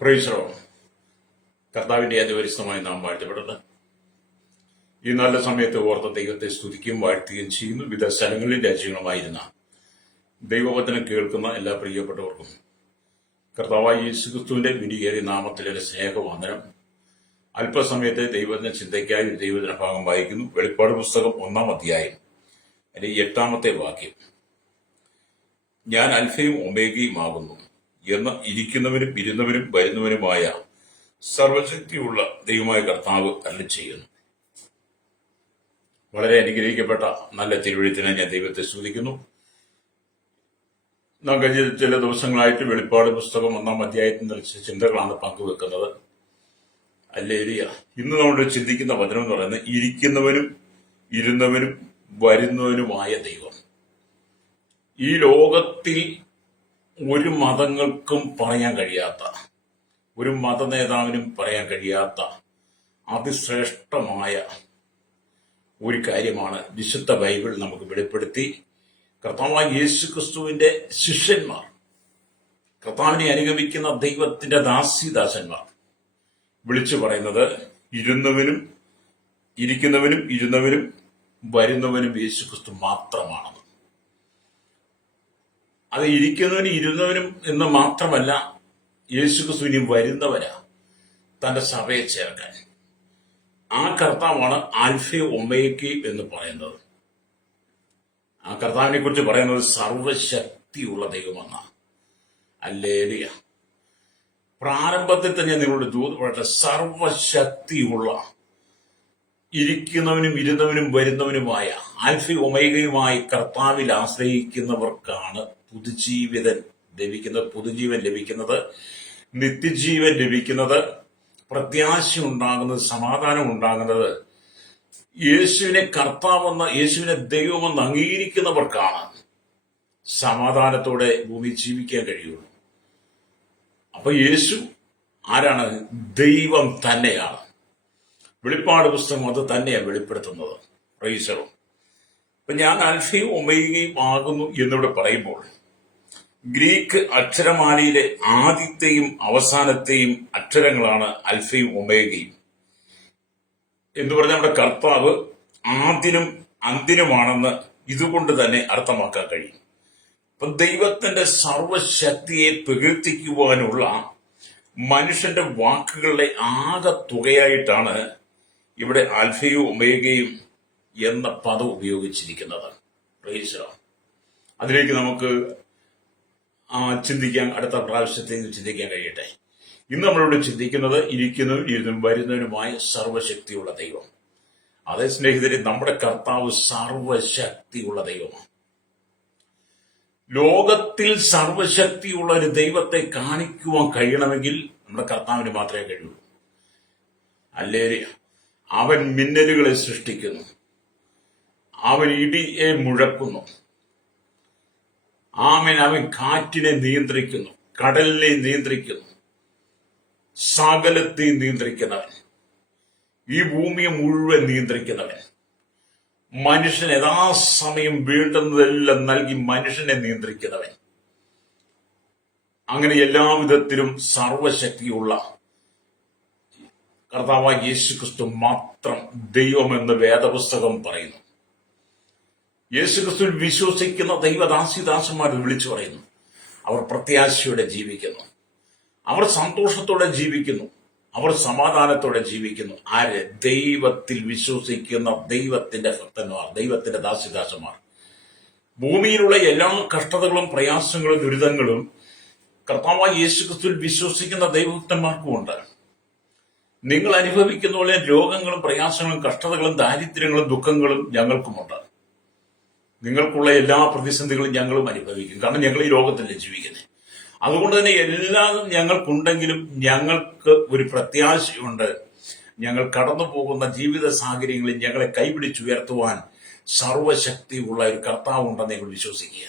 Praise the Lord. കർത്താവിന്റെ അതിപരിശുദ്ധമായി നാം വാഴ്ത്തപ്പെടുന്നത്. ഈ നല്ല സമയത്ത് ഓർത്ത ദൈവത്തെ സ്തുതിക്കുകയും വാഴ്ത്തുകയും ചെയ്യുന്നു. വിവിധ സ്ഥലങ്ങളിലും രാജ്യങ്ങളുമായിരുന്ന ദൈവവചനം കേൾക്കുന്ന എല്ലാ പ്രിയപ്പെട്ടവർക്കും കർത്താവായ യേശുക്രിസ്തുവിന്റെ വിനിയേറിയ നാമത്തിലെ സ്നേഹവന്ദനം. അല്പസമയത്തെ ദൈവവചന ചിന്തയ്ക്കായി ദൈവവചന ഭാഗം വായിക്കുന്നു. വെളിപ്പാട് പുസ്തകം 1-ാം അധ്യായം അതിന്റെ 8-ാമത്തെ വാക്യം. ഞാൻ അൽഫയും ഒമേഗയും ആകുന്നു എന്ന് ഇരിക്കുന്നവനും ഇരുന്നവനും വരുന്നവനുമായ സർവശക്തിയുള്ള ദൈവമായ കർത്താവ് അരുളിച്ചെയ്യുന്നു. വളരെ അനുഗ്രഹിക്കപ്പെട്ട നല്ല തിരുവെഴുത്തിനെ ഞാൻ ദൈവത്തെ സ്തുതിക്കുന്നു. നാം കഴിഞ്ഞ ചില ദിവസങ്ങളായിട്ട് വെളിപ്പാട് പുസ്തകം 1-ാം അധ്യായത്തിൽ നിന്ന് ചിന്തകളാണ് പങ്കുവെക്കുന്നത്. ഹല്ലേലൂയ. ഇന്ന് നമ്മൾ ചിന്തിക്കുന്ന വചനം എന്ന് പറയുന്നത് ഇരിക്കുന്നവനും ഇരുന്നവനും വരുന്നവനുമായ ദൈവം. ഈ ലോകത്തിൽ ഒരു മതങ്ങൾക്കും പറയാൻ കഴിയാത്ത, ഒരു മത നേതാവിനും പറയാൻ കഴിയാത്ത അതിശ്രേഷ്ഠമായ ഒരു കാര്യമാണ് വിശുദ്ധ ബൈബിൾ നമുക്ക് വെളിപ്പെടുത്തി കർത്താവായ യേശുക്രിസ്തുവിന്റെ ശിഷ്യന്മാർ, കർത്താവിനെ അനുഗമിക്കുന്ന ദൈവത്തിന്റെ ദാസീദാസന്മാർ വിളിച്ചു പറയുന്നത് ഇരിക്കുന്നവനും ഇരുന്നവനും വരുന്നവനും യേശുക്രിസ്തു മാത്രമാണ്. അത് ഇരിക്കുന്നവനും ഇരുന്നവനും എന്ന് മാത്രമല്ല, യേശുക്രിസ്തു ഇനി വരുന്നവരാ തന്റെ സഭയെ ചേർക്കാൻ. ആ കർത്താവാണ് ആൽഫയും ഒമേഗയും എന്ന് പറയുന്നത്. ആ കർത്താവിനെ കുറിച്ച് പറയുന്നത് സർവശക്തിയുള്ള ദൈവമെന്നാണ്. ഹല്ലേലൂയ. പ്രാരംഭത്തിൽ തന്നെ നിങ്ങളുടെ ദൂത് പറയട്ടെ, സർവശക്തിയുള്ള ഇരിക്കുന്നവനും ഇരുന്നവനും വരുന്നവനുമായ ആൽഫയും ഒമേഗയുമായി കർത്താവിൽ ആശ്രയിക്കുന്നവർക്കാണ് പുതുജീവൻ ലഭിക്കുന്നത്, നിത്യജീവൻ ലഭിക്കുന്നത്, പ്രത്യാശ ഉണ്ടാകുന്നത്, സമാധാനം ഉണ്ടാകുന്നത്. യേശുവിനെ കർത്താവെന്ന, യേശുവിനെ ദൈവമെന്ന് അംഗീകരിക്കുന്നവർക്കാണ് സമാധാനത്തോടെ ഭൂമി ജീവിക്കാൻ കഴിയുള്ളൂ. അപ്പൊ യേശു ആരാണ്? ദൈവം തന്നെയാണ്. വെളിപ്പാട് പുസ്തകം അത് തന്നെയാണ് വെളിപ്പെടുത്തുന്നത്. Praise the Lord. അപ്പൊ ഞാൻ അൽഫയും ഒമേഗയും ആകുന്നു എന്നിവിടെ പറയുമ്പോൾ ഗ്രീക്ക് അക്ഷരമാലയിലെ ആദ്യത്തെയും അവസാനത്തെയും അക്ഷരങ്ങളാണ് അൽഫയും ഒമേഗയും എന്ന് പറഞ്ഞാൽ നമ്മുടെ കർത്താവ് ആദ്യനും അന്ത്യനുമാണെന്ന് ഇതുകൊണ്ട് തന്നെ അർത്ഥമാക്കാൻ കഴിയും. അപ്പൊ ദൈവത്തിന്റെ സർവശക്തിയെ പ്രകീർത്തിക്കുവാനുള്ള മനുഷ്യന്റെ വാക്കുകളുടെ ആകെ തുകയായിട്ടാണ് ഇവിടെ ആൽഫയും ഒമേഗയും എന്ന പദം ഉപയോഗിച്ചിരിക്കുന്നത്. Praise the Lord. അതിലേക്ക് നമുക്ക് ചിന്തിക്കാൻ, അടുത്ത പ്രാവശ്യത്തേക്ക് ചിന്തിക്കാൻ കഴിയട്ടെ. ഇന്ന് നമ്മളിവിടെ ചിന്തിക്കുന്നത് ഇരിക്കുന്നവനും ഇരുന്നവനും വരുന്നവനുമായ സർവശക്തിയുള്ള ദൈവം. അതേ സ്നേഹിതരെ, നമ്മുടെ കർത്താവ് സർവശക്തിയുള്ള ദൈവമാണ്. ലോകത്തിൽ സർവശക്തിയുള്ള ഒരു ദൈവത്തെ കാണിക്കുവാൻ കഴിയണമെങ്കിൽ നമ്മുടെ കർത്താവിന് മാത്രമേ കഴിയുള്ളൂ. അല്ലേലൂയ. അവൻ മിന്നലുകളെ സൃഷ്ടിക്കുന്നു, അവൻ ഇടിയെ മുഴക്കുന്നു, അവൻ കാറ്റിനെ നിയന്ത്രിക്കുന്നു, കടലിനെ നിയന്ത്രിക്കുന്നു, സകലത്തെയും നിയന്ത്രിക്കുന്നവൻ, ഈ ഭൂമിയെ മുഴുവൻ നിയന്ത്രിക്കുന്നവൻ, മനുഷ്യന് യഥാസമയം വേണ്ടുന്നതെല്ലാം നൽകി മനുഷ്യനെ നിയന്ത്രിക്കുന്നവൻ. അങ്ങനെ എല്ലാവിധത്തിലും സർവശക്തിയുള്ള കർത്താവായ യേശുക്രിസ്തു മാത്രം ദൈവമെന്ന് വേദപുസ്തകം പറയുന്നു. യേശുക്രിസ്തുവിൽ വിശ്വസിക്കുന്ന ദൈവദാസിദാസന്മാർ വിളിച്ചു പറയുന്നു. അവർ പ്രത്യാശയോടെ ജീവിക്കുന്നു, അവർ സന്തോഷത്തോടെ ജീവിക്കുന്നു, അവർ സമാധാനത്തോടെ ജീവിക്കുന്നു. ആര്? ദൈവത്തിൽ വിശ്വസിക്കുന്ന ദൈവത്തിന്റെ ഭക്തന്മാർ, ദൈവത്തിന്റെ ദാസിദാസന്മാർ. ഭൂമിയിലുള്ള എല്ലാ കഷ്ടതകളും പ്രയാസങ്ങളും ദുരിതങ്ങളും കർത്താവായ യേശുക്രിസ്തുവിൽ വിശ്വസിക്കുന്ന ദൈവഭക്തന്മാർക്കുമുണ്ട്. നിങ്ങൾ അനുഭവിക്കുന്ന പോലെ രോഗങ്ങളും പ്രയാസങ്ങളും കഷ്ടതകളും ദാരിദ്ര്യങ്ങളും ദുഃഖങ്ങളും ഞങ്ങൾക്കുമുണ്ട്. നിങ്ങൾക്കുള്ള എല്ലാ പ്രതിസന്ധികളും ഞങ്ങളും അനുഭവിക്കും. കാരണം ഞങ്ങൾ ഈ ലോകത്തല്ലേ ജീവിക്കുന്നത്. അതുകൊണ്ട് തന്നെ എല്ലാം ഞങ്ങൾക്കുണ്ടെങ്കിലും ഞങ്ങൾക്ക് ഒരു പ്രത്യാശയുണ്ട്. ഞങ്ങൾ കടന്നു പോകുന്ന ജീവിത സാഹചര്യങ്ങളിൽ ഞങ്ങളെ കൈപിടിച്ചുയർത്തുവാൻ സർവശക്തിയുള്ള ഒരു കർത്താവുണ്ടെന്ന് ഞങ്ങൾ വിശ്വസിക്കുക.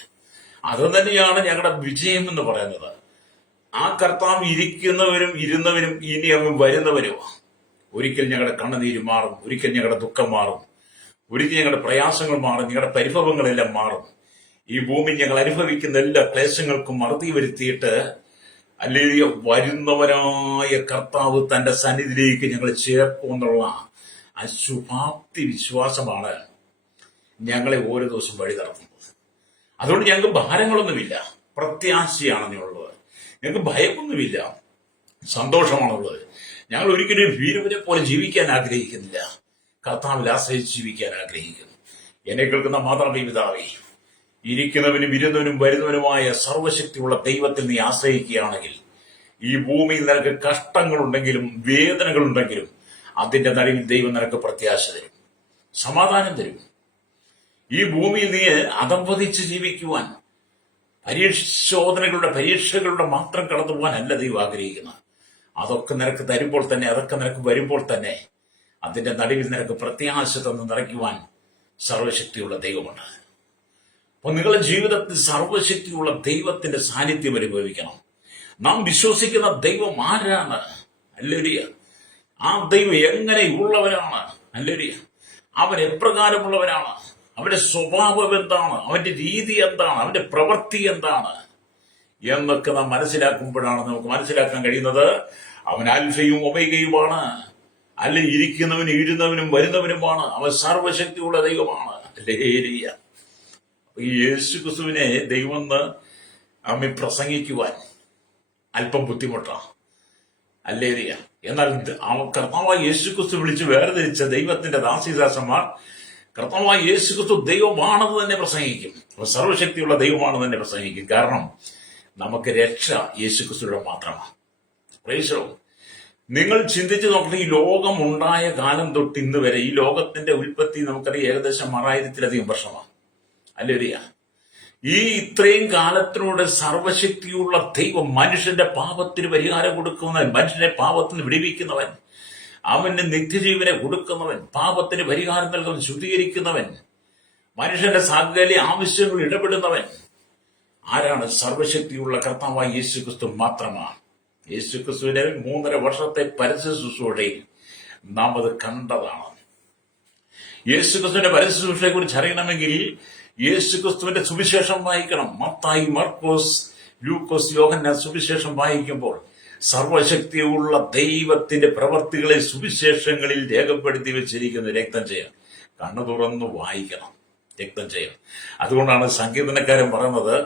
അത് തന്നെയാണ് ഞങ്ങളുടെ വിജയം എന്ന് പറയുന്നത്. ആ കർത്താവ് ഇരിക്കുന്നവരും ഇരുന്നവരും ഇനി അവൻ വരുന്നവരുമാണ്. ഒരിക്കൽ ഞങ്ങളുടെ കണ്ണുനീര് മാറും, ഒരിക്കൽ ഞങ്ങളുടെ ദുഃഖം മാറും, ഒരിക്കൽ ഞങ്ങളുടെ പ്രയാസങ്ങൾ മാറും, ഞങ്ങളുടെ പരിഭവങ്ങളെല്ലാം മാറും. ഈ ഭൂമി ഞങ്ങൾ അനുഭവിക്കുന്ന എല്ലാ ക്ലേശങ്ങൾക്കും അറുതി വരുത്തിയിട്ട് അല്ലെങ്കിൽ വരുന്നവനായ കർത്താവ് തന്റെ സന്നിധിയിലേക്ക് ഞങ്ങൾ ചേർക്കുമെന്നുള്ള ആ ശുഭാപ്തി വിശ്വാസമാണ് ഞങ്ങളെ ഓരോ ദിവസം വഴി നടത്തുന്നത്. അതുകൊണ്ട് ഞങ്ങൾക്ക് ഭാരങ്ങളൊന്നുമില്ല, പ്രത്യാശയാണെന്നുള്ളത്. ഞങ്ങൾക്ക് ഭയമൊന്നുമില്ല, സന്തോഷമാണുള്ളത്. ഞങ്ങൾ ഒരിക്കലും ഭീരുവിനെ പോലെ ജീവിക്കാൻ ആഗ്രഹിക്കുന്നില്ല, കർത്താവിൽ ആശ്രയിച്ച് ജീവിക്കാൻ ആഗ്രഹിക്കുന്നു. എന്നെ കേൾക്കുന്ന മാതാപിതാവേ, ഇരിക്കുന്നവനും ഇരുന്നവനും വരുന്നവനുമായ സർവശക്തിയുള്ള ദൈവത്തിൽ നീ ആശ്രയിക്കുകയാണെങ്കിൽ ഈ ഭൂമിയിൽ നിനക്ക് കഷ്ടങ്ങളുണ്ടെങ്കിലും വേദനകളുണ്ടെങ്കിലും അതിന്റെ നടുവിൽ ദൈവം നിനക്ക് പ്രത്യാശ തരും, സമാധാനം തരും. ഈ ഭൂമിയിൽ നീ അധംപതിച്ച് ജീവിക്കുവാൻ, പരീക്ഷകളുടെ മാത്രം കടന്നു പോകാനല്ല ദൈവം ആഗ്രഹിക്കുന്നത്. അതൊക്കെ നിനക്ക് തരുമ്പോൾ തന്നെ, അതൊക്കെ നിനക്ക് വരുമ്പോൾ തന്നെ അതിന്റെ നടുവിൽ നിനക്ക് പ്രത്യാശ തന്ന് നിറയ്ക്കുവാൻ സർവശക്തിയുള്ള ദൈവമുണ്ട്. അപ്പൊ നിങ്ങളുടെ ജീവിതത്തിൽ സർവശക്തിയുള്ള ദൈവത്തിന്റെ സാന്നിധ്യം അനുഭവിക്കണം. നാം വിശ്വസിക്കുന്ന ദൈവം ആരാണ്? ഹല്ലേലൂയ. ആ ദൈവം എങ്ങനെയുള്ളവനാണ്? ഹല്ലേലൂയ. അവൻ എപ്രകാരമുള്ളവനാണ്? അവന്റെ സ്വഭാവം എന്താണ്? അവന്റെ രീതി എന്താണ്? അവന്റെ പ്രവൃത്തി എന്താണ് എന്നൊക്കെ നാം മനസ്സിലാക്കുമ്പോഴാണ് നമുക്ക് മനസ്സിലാക്കാൻ കഴിയുന്നത് അവൻ ആൽഫയും ഒമേഗയുമാണ്. അല്ലെ, ഇരിക്കുന്നവനും ഇരുന്നവനും വരുന്നവനുമാണ്. അവൻ സർവശക്തിയുള്ള ദൈവമാണ്. ഹല്ലേലൂയ. ഈ യേശുക്രിസ്തുവിനെ ദൈവം നമ്മെ പ്രസംഗിക്കുവാൻ അല്പം ബുദ്ധിമുട്ടാണ്. ഹല്ലേലൂയ. എന്നാൽ കർത്താവായ യേശുക്രിസ്തു വിളിച്ച് വേർതിരിച്ച ദൈവത്തിന്റെ ദാസീദാസന്മാർ കർത്താവായ യേശുക്രിസ്തു ദൈവമാണെന്ന് തന്നെ പ്രസംഗിക്കും. സർവശക്തിയുള്ള ദൈവമാണെന്ന് തന്നെ പ്രസംഗിക്കും. കാരണം നമുക്ക് രക്ഷ യേശുക്രിസ്തുവിടെ മാത്രമാണ്. Praise the Lord. നിങ്ങൾ ചിന്തിച്ചു നോക്കട്ടെ, ഈ ലോകം ഉണ്ടായ കാലം തൊട്ട് ഇന്ന് വരെ ഈ ലോകത്തിന്റെ ഉൽപ്പത്തി നമുക്കറിയാം ഏകദേശം 6000-ലധികം വർഷമാണ്. ഹല്ലേലൂയ. ഈ ഇത്രയും കാലത്തിലൂടെ സർവശക്തിയുള്ള ദൈവം മനുഷ്യന്റെ പാപത്തിന് പരിഹാരം കൊടുക്കുന്നവൻ, മനുഷ്യന്റെ പാപത്തിന് വിടുവിക്കുന്നവൻ, അവന് നിത്യജീവനെ കൊടുക്കുന്നവൻ, പാപത്തിന് പരിഹാരം നൽകുന്നവൻ, ശുദ്ധീകരിക്കുന്നവൻ, മനുഷ്യന്റെ സകല ആവശ്യങ്ങൾ ഇടപെടുന്നവൻ ആരാണ്? സർവശക്തിയുള്ള കർത്താവായ യേശുക്രിസ്തു മാത്രമാണ്. യേശുക്രിസ്തുവിന്റെ 3.5 വർഷത്തെ പരസ്യ ശുശ്രൂഷയിൽ നാം അത് കണ്ടതാണ്. യേശുക്രിസ്തുവിന്റെ പരസ്യ ശുശ്രൂഷയെ കുറിച്ച് അറിയണമെങ്കിൽ യേശുക്രിസ്തുവിന്റെ സുവിശേഷം വായിക്കണം. മത്തായി, മർക്കോസ്, ലൂക്കോസ്, യോഹന്നാൻ സുവിശേഷം വായിക്കുമ്പോൾ സർവശക്തിയുള്ള ദൈവത്തിന്റെ പ്രവർത്തികളെ സുവിശേഷങ്ങളിൽ രേഖപ്പെടുത്തി വെച്ചിരിക്കുന്നു. രക്തം ചെയ്യാം, കണ്ണു തുറന്നു വായിക്കണം, രക്തം ചെയ്യണം. അതുകൊണ്ടാണ് സങ്കീർത്തനക്കാരൻ പറയുന്നത്,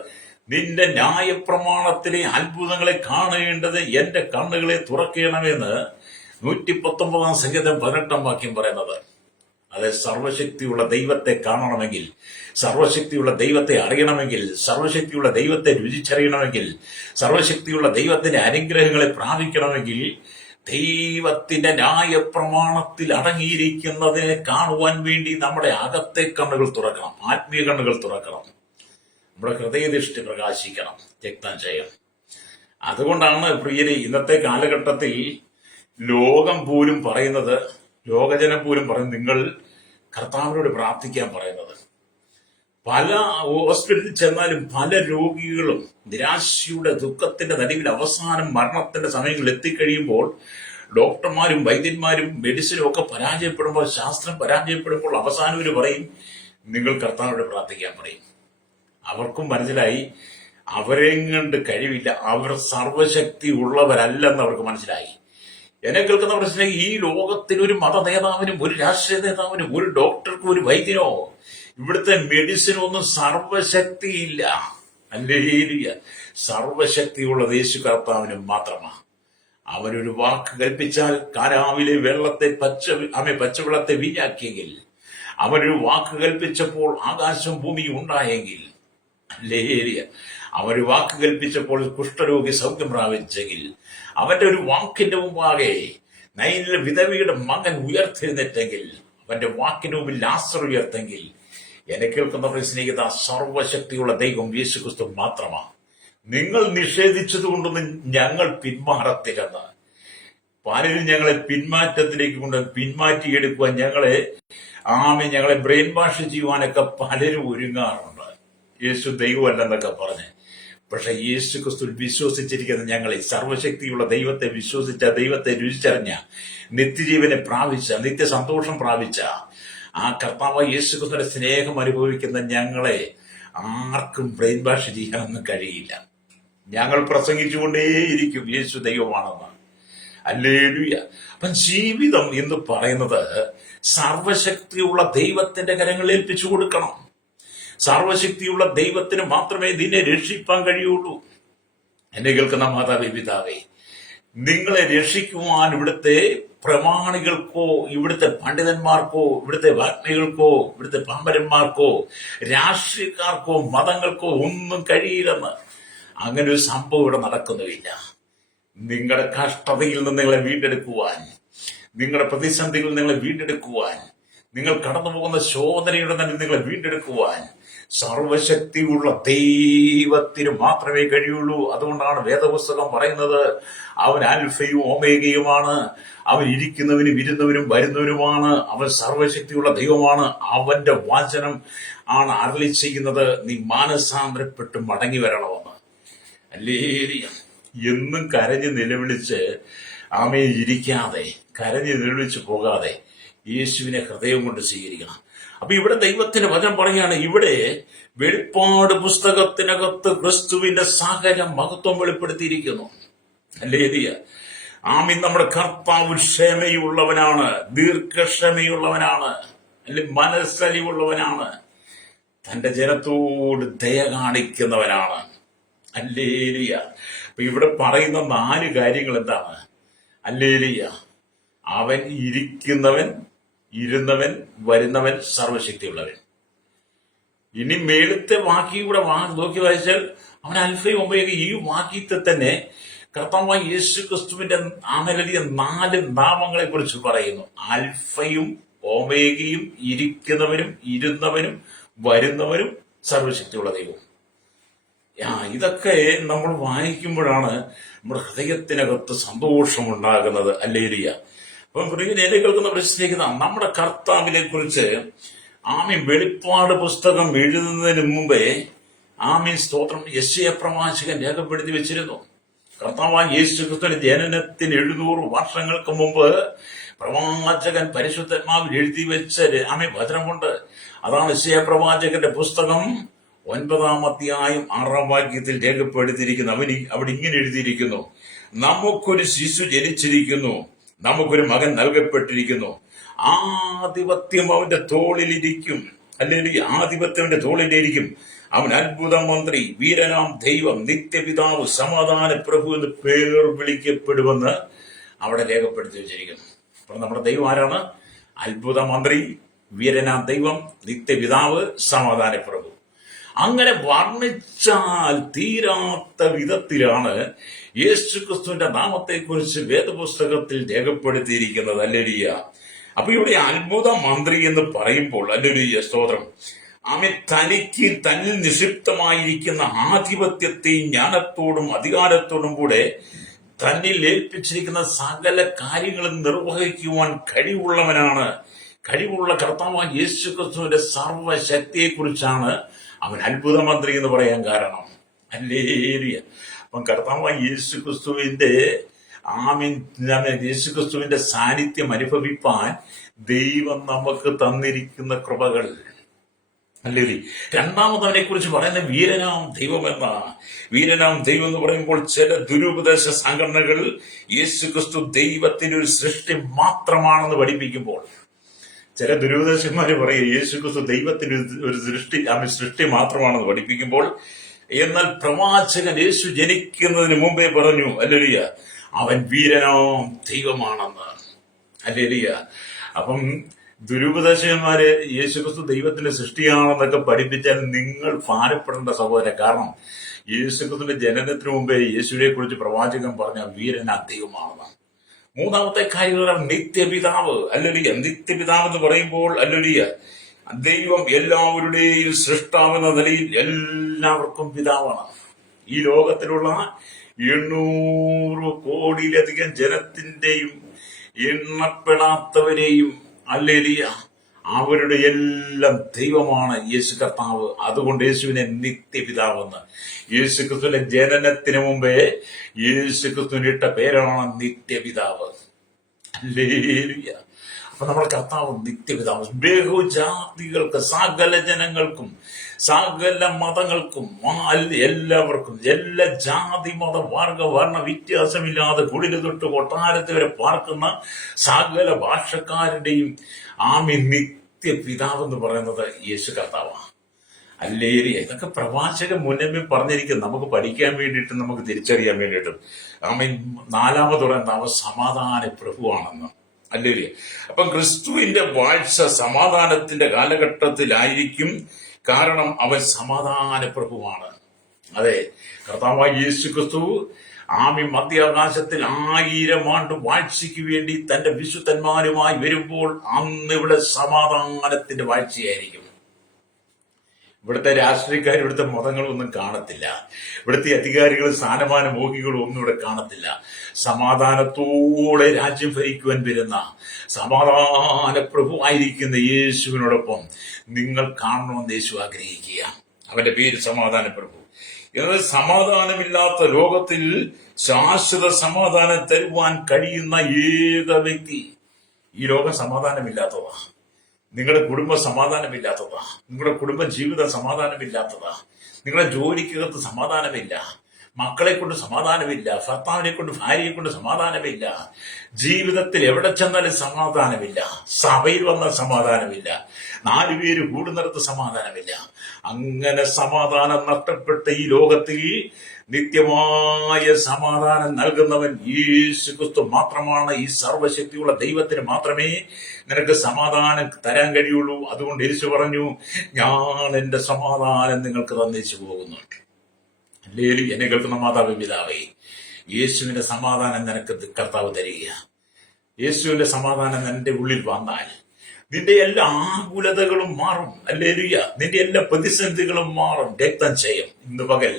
നിന്റെ ന്യായപ്രമാണത്തിലെ അത്ഭുതങ്ങളെ കാണേണ്ടത് എന്റെ കണ്ണുകളെ തുറക്കണമെന്ന് 119 സങ്കീർത്തനം 18 വാക്യം പറയുന്നത്. അത് സർവശക്തിയുള്ള ദൈവത്തെ കാണണമെങ്കിൽ, സർവശക്തിയുള്ള ദൈവത്തെ അറിയണമെങ്കിൽ, സർവശക്തിയുള്ള ദൈവത്തെ രുചിച്ചറിയണമെങ്കിൽ, സർവശക്തിയുള്ള ദൈവത്തിന്റെ അനുഗ്രഹങ്ങളെ പ്രാപിക്കണമെങ്കിൽ ദൈവത്തിന്റെ ന്യായപ്രമാണത്തിൽ അടങ്ങിയിരിക്കുന്നതിനെ കാണുവാൻ വേണ്ടി നമ്മുടെ അകത്തെ കണ്ണുകൾ തുറക്കണം, ആത്മീയ കണ്ണുകൾ തുറക്കണം, നമ്മുടെ ഹൃദയദൃഷ്ടി പ്രകാശിക്കണം, രക്തം ചെയ്യണം. അതുകൊണ്ടാണ് പ്രിയരെ ഇന്നത്തെ കാലഘട്ടത്തിൽ ലോകം പോലും പറയുന്നത്, ലോകജനം പോലും പറയുന്നത് നിങ്ങൾ കർത്താവിനോട് പ്രാർത്ഥിക്കാൻ പറയുന്നത്. പല ഹോസ്പിറ്റലിൽ ചെന്നാലും പല രോഗികളും നിരാശയുടെ ദുഃഖത്തിന്റെ നടുവിൽ അവസാനം മരണത്തിന്റെ സമയങ്ങളിൽ എത്തിക്കഴിയുമ്പോൾ ഡോക്ടർമാരും വൈദ്യന്മാരും മെഡിസിനും ഒക്കെ പരാജയപ്പെടുമ്പോൾ, ശാസ്ത്രം പരാജയപ്പെടുമ്പോൾ അവസാനം ഒരു പറയും നിങ്ങൾ കർത്താവിനോട് പ്രാർത്ഥിക്കാൻ പറയും. അവർക്കും മനസ്സിലായി അവരെയും കൊണ്ട് കഴിവില്ല, അവർ സർവശക്തി ഉള്ളവരല്ലെന്ന് അവർക്ക് മനസ്സിലായി. എന്നെ കേൾക്കുന്ന പ്രശ്നം, ഈ ലോകത്തിൽ ഒരു മത നേതാവിനും ഒരു രാഷ്ട്രീയ നേതാവിനും ഒരു ഡോക്ടർക്കും ഒരു വൈദ്യനോ ഇവിടുത്തെ മെഡിസിനൊന്നും സർവശക്തിയില്ല. ഹല്ലേലൂയ. സർവശക്തിയുള്ള യേശു കർത്താവിനും മാത്രമാണ്. അവനൊരു വാക്ക് കൽപ്പിച്ചാൽ കാരാവിലെ വെള്ളത്തെ പച്ചവെള്ളത്തെ വീഞ്ഞാക്കിയെങ്കിൽ, അവനൊരു വാക്ക് കൽപ്പിച്ചപ്പോൾ ആകാശം ഭൂമിയും ഉണ്ടായെങ്കിൽ, ഹല്ലേലൂയ, അവനൊരു വാക്ക് കൽപ്പിച്ചപ്പോൾ കുഷ്ഠരോഗി സൗഖ്യം പ്രാപിച്ചെങ്കിൽ, അവന്റെ ഒരു വാക്കിന്റെ മുമ്പാകെ നൈനിലെ വിധവയുടെ മകൻ ഉയർത്തെഴുന്നേറ്റെങ്കിൽ, അവന്റെ വാക്കിന് മുമ്പിൽ ലാസർ ഉയർത്തെങ്കിൽ, എന്നെ കേൾക്കുന്നവരെ സ്നേഹിത, സർവശക്തിയുള്ള ദൈവം യേശുക്രിസ്തു മാത്രമാണ്. നിങ്ങൾ നിഷേധിച്ചതുകൊണ്ടൊന്നും ഞങ്ങൾ പിന്മാറത്തില്ലെന്ന്. പലരും ഞങ്ങളെ പിന്മാറ്റത്തിലേക്ക് കൊണ്ട് പിന്മാറ്റിയെടുക്കുവാൻ ഞങ്ങളെ ബ്രെയിൻ വാഷ് ചെയ്യുവാനൊക്കെ പലരും ഒരുങ്ങാറുണ്ട്. യേശു ദൈവമല്ലെന്നൊക്കെ പറഞ്ഞ്. പക്ഷെ യേശു ക്രിസ്തു വിശ്വസിച്ചിരിക്കുന്ന ഞങ്ങളെ, സർവശക്തിയുള്ള ദൈവത്തെ വിശ്വസിച്ച, ദൈവത്തെ രുചിച്ചറിഞ്ഞ, നിത്യജീവനെ പ്രാപിച്ച, നിത്യസന്തോഷം പ്രാപിച്ച ആ കർത്താവ് യേശു ക്രിസ്തുവിന്റെ സ്നേഹം അനുഭവിക്കുന്ന ഞങ്ങളെ ആർക്കും ബ്രെയിൻ വാഷ് ചെയ്യാനൊന്നും കഴിയില്ല. ഞങ്ങൾ പ്രസംഗിച്ചുകൊണ്ടേയിരിക്കും യേശു ദൈവമാണെന്ന്. ഹല്ലേലൂയ. അപ്പം ജീവിതം എന്ന് പറയുന്നത് സർവശക്തിയുള്ള ദൈവത്തിന്റെ കരങ്ങളിൽ ഏൽപ്പിച്ചു കൊടുക്കണം. സർവശക്തിയുള്ള ദൈവത്തിന് മാത്രമേ നിന്നെ രക്ഷിപ്പാൻ കഴിയുള്ളൂ. എന്നെ കേൾക്കുന്ന മാതാവേ, പിതാവേ, നിങ്ങളെ രക്ഷിക്കുവാൻ ഇവിടുത്തെ പ്രമാണികൾക്കോ, ഇവിടുത്തെ പണ്ഡിതന്മാർക്കോ, ഇവിടുത്തെ വാഗ്മികൾക്കോ, ഇവിടുത്തെ പാമ്പരന്മാർക്കോ, രാഷ്ട്രീയക്കാർക്കോ, മതങ്ങൾക്കോ ഒന്നും കഴിയില്ലെന്ന്. അങ്ങനെ ഒരു സംഭവം ഇവിടെ നടക്കുന്നുമില്ല. നിങ്ങളുടെ കഷ്ടതയിൽ നിന്ന് നിങ്ങളെ വീണ്ടെടുക്കുവാൻ, നിങ്ങളുടെ പ്രതിസന്ധികളിൽ നിങ്ങളെ വീണ്ടെടുക്കുവാൻ, നിങ്ങൾ കടന്നു പോകുന്ന ശോധനയുടെ തന്നെ നിങ്ങളെ വീണ്ടെടുക്കുവാൻ സർവശക്തിയുള്ള ദൈവത്തിന് മാത്രമേ കഴിയുള്ളൂ. അതുകൊണ്ടാണ് വേദപുസ്തകം പറയുന്നത്, അവൻ ആൽഫയും ഓമേഗയുമാണ്, അവൻ ഇരിക്കുന്നവനും ഇരുന്നവനും വരുന്നവനുമാണ്, അവൻ സർവശക്തിയുള്ള ദൈവമാണ്. അവന്റെ വചനം ആണ് അരുളി ചെയ്യുന്നത്, നീ മാനസാന്തരപ്പെട്ട് മടങ്ങി വരണമെന്ന്. ഹല്ലേലൂയ. എന്നും കരഞ്ഞ് നിലവിളിച്ച് ആമേ ഇരിക്കാതെ, കരഞ്ഞ് നിലവിളിച്ച് പോകാതെ യേശുവിനെ ഹൃദയം കൊണ്ട് സ്വീകരിക്കണം. അപ്പൊ ഇവിടെ ദൈവത്തിന്റെ വചനം പറയുകയാണ്, ഇവിടെ വെളിപ്പാട് പുസ്തകത്തിനകത്ത് ക്രിസ്തുവിന്റെ സകല മഹത്വം വെളിപ്പെടുത്തിയിരിക്കുന്നു. ഹല്ലേലൂയ. ആമീൻ. നമ്മുടെ കർത്താവ് ക്ഷമയുള്ളവനാണ്, ദീർഘക്ഷമയുള്ളവനാണ്, അല്ലെങ്കിൽ മനസ്സലിവുള്ളവനാണ്, തന്റെ ജനത്തോട് ദയ കാണിക്കുന്നവനാണ്. ഹല്ലേലൂയ. അപ്പൊ ഇവിടെ പറയുന്ന 4 കാര്യങ്ങൾ എന്താണ്? ഹല്ലേലൂയ. അവൻ ഇരിക്കുന്നവൻ, ഇരുന്നവൻ, വരുന്നവൻ, സർവശക്തിയുള്ളവൻ. ഇനി മേളത്തെ വാക്യം നോക്കി വായിച്ചാൽ അവൻ അൽഫയും ഒമേഗയും. ഈ വാക്യത്തെ തന്നെ കർത്താവായ യേശു ക്രിസ്തുവിന്റെ ആമേലിയ 4 നാമങ്ങളെ കുറിച്ച് പറയുന്നു. അൽഫയും ഒമേഗയും, ഇരിക്കുന്നവനും, ഇരുന്നവനും, വരുന്നവനും, സർവശക്തിയുള്ള ദൈവം. ഇതൊക്കെ നമ്മൾ വായിക്കുമ്പോഴാണ് നമ്മുടെ ഹൃദയത്തിനകത്ത് സന്തോഷമുണ്ടാകുന്നത്. ഹല്ലേലൂയ. അപ്പം പ്രിയനെ കേൾക്കുന്ന പ്രശ്നിക്കുന്ന നമ്മുടെ കർത്താവിനെ കുറിച്ച് ആമീൻ വെളിപ്പാട് പുസ്തകം എഴുതുന്നതിന് മുമ്പേ ആമീൻ സ്തോത്രം യെശയ്യാ പ്രവാചകൻ രേഖപ്പെടുത്തി വെച്ചിരുന്നു. കർത്താവായ യേശു ക്രിസ്തുവിന്റെ ജനനത്തിന് 700 വർഷങ്ങൾക്ക് മുമ്പ് പ്രവാചകൻ പരിശുദ്ധാത്മാവിൽ എഴുതി വെച്ച ആമീൻ വചനമുണ്ട്. അതാണ് യെശയ്യാ പ്രവാചകന്റെ പുസ്തകം 9-ാം അധ്യായം 6-ാം വാക്യത്തിൽ രേഖപ്പെടുത്തിയിരിക്കുന്നു. അവിടെ ഇങ്ങനെ എഴുതിയിരിക്കുന്നു, നമുക്കൊരു ശിശു ജനിച്ചിരിക്കുന്നു, നമുക്കൊരു മകൻ നൽകപ്പെട്ടിരിക്കുന്നു, ആധിപത്യം അവന്റെ തോളിലിരിക്കും. അല്ലെങ്കിൽ ആധിപത്യം അവന്റെ തോളിലിരിക്കും. അവൻ അത്ഭുത മന്ത്രി, വീരനാം ദൈവം, നിത്യപിതാവ്, സമാധാന പ്രഭു എന്ന് പേർ വിളിക്കപ്പെടുമെന്ന് അവിടെ രേഖപ്പെടുത്തി വെച്ചിരിക്കുന്നു. അപ്പൊ നമ്മുടെ ദൈവം ആരാണ്? അത്ഭുത മന്ത്രി, വീരനാം ദൈവം, നിത്യപിതാവ്, സമാധാന പ്രഭു. അങ്ങനെ വർണ്ണിച്ചാൽ തീരാത്ത വിധത്തിലാണ് യേശു ക്രിസ്തുവിന്റെ നാമത്തെക്കുറിച്ച് വേദപുസ്തകത്തിൽ രേഖപ്പെടുത്തിയിരിക്കുന്നത്. ഹല്ലേലൂയ. അപ്പൊ ഇവിടെ അത്ഭുത മന്ത്രി എന്ന് പറയുമ്പോൾ, ഹല്ലേലൂയ സ്തോത്രം, തനിക്ക് തന്നിൽ നിക്ഷിപ്തമായിരിക്കുന്ന ആധിപത്യത്തെയും ജ്ഞാനത്തോടും അധികാരത്തോടും കൂടെ തന്നിൽ ഏൽപ്പിച്ചിരിക്കുന്ന സകല കാര്യങ്ങളും നിർവഹിക്കുവാൻ കഴിവുള്ളവനാണ്. കഴിവുള്ള കർത്താവായ യേശു ക്രിസ്തുവിന്റെ സർവശക്തിയെക്കുറിച്ചാണ് അവൻ അത്ഭുത മന്ത്രി എന്ന് പറയാൻ കാരണം. ഹല്ലേലൂയ. അപ്പം കർത്താവായ യേശു ക്രിസ്തുവിന്റെ യേശുക്രിസ്തുവിന്റെ സാന്നിധ്യം അനുഭവിപ്പാൻ ദൈവം നമുക്ക് തന്നിരിക്കുന്ന കൃപകൾ. അല്ലേ? രണ്ടാമതവനെ കുറിച്ച് പറയുന്ന വീരനാം ദൈവം എന്നാണ്. വീരനാം ദൈവം എന്ന് പറയുമ്പോൾ ചില ദുരുപദേശ സംഘടനകൾ യേശുക്രിസ്തു ദൈവത്തിന്റെ ഒരു സൃഷ്ടി മാത്രമാണെന്ന് പഠിപ്പിക്കുമ്പോൾ, ചില ദുരുപദേശന്മാര് പറയും യേശുക്രിസ്തു ദൈവത്തിന്റെ ഒരു സൃഷ്ടി മാത്രമാണെന്ന് പഠിപ്പിക്കുമ്പോൾ, എന്നാൽ പ്രവാചകൻ യേശു ജനിക്കുന്നതിന് മുമ്പേ പറഞ്ഞു, ഹല്ലേലൂയ, അവൻ വീരനാം ദൈവമാണെന്ന്. ഹല്ലേലൂയ. അപ്പം ദുരുപദേശന്മാര് യേശുക്രിസ്തു ദൈവത്തിന്റെ സൃഷ്ടിയാണെന്നൊക്കെ പഠിപ്പിച്ചാൽ നിങ്ങൾ ഭാരപ്പെടേണ്ട സഹോദരൻ. കാരണം യേശുക്രിസ്തുവിന്റെ ജനനത്തിന് മുമ്പേ യേശുവിനെ കുറിച്ച് പ്രവാചകൻ പറഞ്ഞ വീരനാ ദൈവമാണെന്ന്. മൂന്നാമത്തെ കാര്യം നിത്യപിതാവ്. ഹല്ലേലൂയ. നിത്യപിതാവ് എന്ന് പറയുമ്പോൾ, ഹല്ലേലൂയ, ദൈവം എല്ലാവരുടെയും സൃഷ്ടാവെന്ന നിലയിൽ എല്ലാവർക്കും പിതാവാണ്. ഈ ലോകത്തിലുള്ള 800 കോടിയിലധികം ജനത്തിന്റെയും എണ്ണപ്പെടാത്തവരെയും, ഹല്ലേലൂയ, അവരുടെ എല്ലാം ദൈവമാണ് യേശു കർത്താവ്. അതുകൊണ്ട് യേശുവിനെ നിത്യപിതാവെന്ന്. യേശുക്രിസ്തുവിന്റെ ജനനത്തിന് മുമ്പേ യേശുക്രിസ്തുവിന് ഇട്ട പേരാണ് നിത്യപിതാവ്. ഹല്ലേലൂയ. അപ്പൊ നമ്മുടെ കർത്താവ് നിത്യപിതാവ് ബഹുജാതികൾക്ക്, സകല ജനങ്ങൾക്കും, സകല മതങ്ങൾക്കും എല്ലാവർക്കും എല്ലാ ജാതി മത വർഗ വർണ്ണ വ്യത്യാസമില്ലാതെ കുടില് തൊട്ട് കൊട്ടാരത്തിൽ വരെ പാർക്കുന്ന സകല ഭാഷക്കാരുടെയും ആമി നിത്യ പിതാവെന്ന് പറയുന്നത് യേശു കർത്താവാണ്. അല്ലേരി ഇതൊക്കെ പ്രവാചകൻ മുന്നമേ പറഞ്ഞിരിക്കും, നമുക്ക് പഠിക്കാൻ വേണ്ടിയിട്ടും നമുക്ക് തിരിച്ചറിയാൻ വേണ്ടിയിട്ടും. ആമീൻ. നാലാമത് പറയുന്നത് അവൻ സമാധാന പ്രഭുവാണെന്ന്. അല്ലേരി. അപ്പം ക്രിസ്തുവിന്റെ വാഴ്ച സമാധാനത്തിന്റെ കാലഘട്ടത്തിലായിരിക്കും. കാരണം അവൻ സമാധാന പ്രഭുവാണ്. അതെ, കർത്താവായ യേശു ക്രിസ്തു മധ്യാകാശത്തിൽ 1000 ആണ്ട് വാഴ്ചയ്ക്ക് വേണ്ടി തന്റെ വിശുദ്ധന്മാരുമായി വരുമ്പോൾ അന്ന് ഇവിടെ സമാധാനത്തിന്റെ വാഴ്ചയായിരിക്കും. ഇവിടുത്തെ രാഷ്ട്രീയക്കാർ, ഇവിടുത്തെ മതങ്ങളൊന്നും കാണത്തില്ല. ഇവിടുത്തെ അധികാരികളും സ്ഥാനമാന മോഹികളും ഒന്നും ഇവിടെ കാണത്തില്ല. സമാധാനത്തോടെ രാജ്യം ഭരിക്കുവാൻ വരുന്ന സമാധാന പ്രഭു ആയിരിക്കുന്ന യേശുവിനോടൊപ്പം നിങ്ങൾ കാണണമെന്ന് യേശു ആഗ്രഹിക്കുക. അവന്റെ പേര് സമാധാന പ്രഭു. എന്നാൽ സമാധാനമില്ലാത്ത ലോകത്തിൽ ശാശ്വത സമാധാനം തരുവാൻ കഴിയുന്ന ഏക വ്യക്തി, ഈ ലോകം സമാധാനമില്ലാത്തതാ. നിങ്ങളുടെ കുടുംബം സമാധാനമില്ലാത്തതാ. നിങ്ങളുടെ കുടുംബ ജീവിതം സമാധാനമില്ലാത്തതാ. നിങ്ങളുടെ ജോലിക്കകത്ത് സമാധാനമില്ല. മക്കളെ കൊണ്ട് സമാധാനമില്ല. ഭർത്താവിനെ കൊണ്ട്, ഭാര്യയെ കൊണ്ട് സമാധാനമില്ല. ജീവിതത്തിൽ എവിടെ ചെന്നാലും സമാധാനമില്ല. സഭയിൽ വന്നാൽ സമാധാനമില്ല. 4 പേര് കൂടുന്നിടത്ത് സമാധാനമില്ല. അങ്ങനെ സമാധാനം നഷ്ടപ്പെട്ട ഈ ലോകത്തിൽ നിത്യമായ സമാധാനം നൽകുന്നവൻ യേശു ക്രിസ്തു മാത്രമാണ്. ഈ സർവശക്തിയുള്ള ദൈവത്തിന് മാത്രമേ നിനക്ക് സമാധാനം തരാൻ കഴിയുള്ളൂ. അതുകൊണ്ട് യേശു പറഞ്ഞു, ഞാൻ എന്റെ സമാധാനം നിങ്ങൾക്ക് തന്നേച്ചു പോകുന്നു. അല്ലേലും എന്നെ കേൾക്കുന്ന മാതാവ് പിതാവേ, യേശുവിന്റെ സമാധാനം നിനക്ക് കർത്താവ് തരിക. യേശുവിന്റെ സമാധാനം നിന്റെ ഉള്ളിൽ വന്നാൽ നിന്റെ എല്ലാ ആകുലതകളും മാറും. അല്ലേലൂയ. നിന്റെ എല്ലാ പ്രതിസന്ധികളും മാറും. രക്തം ചെയ്യും. ഇന്ന് പകൽ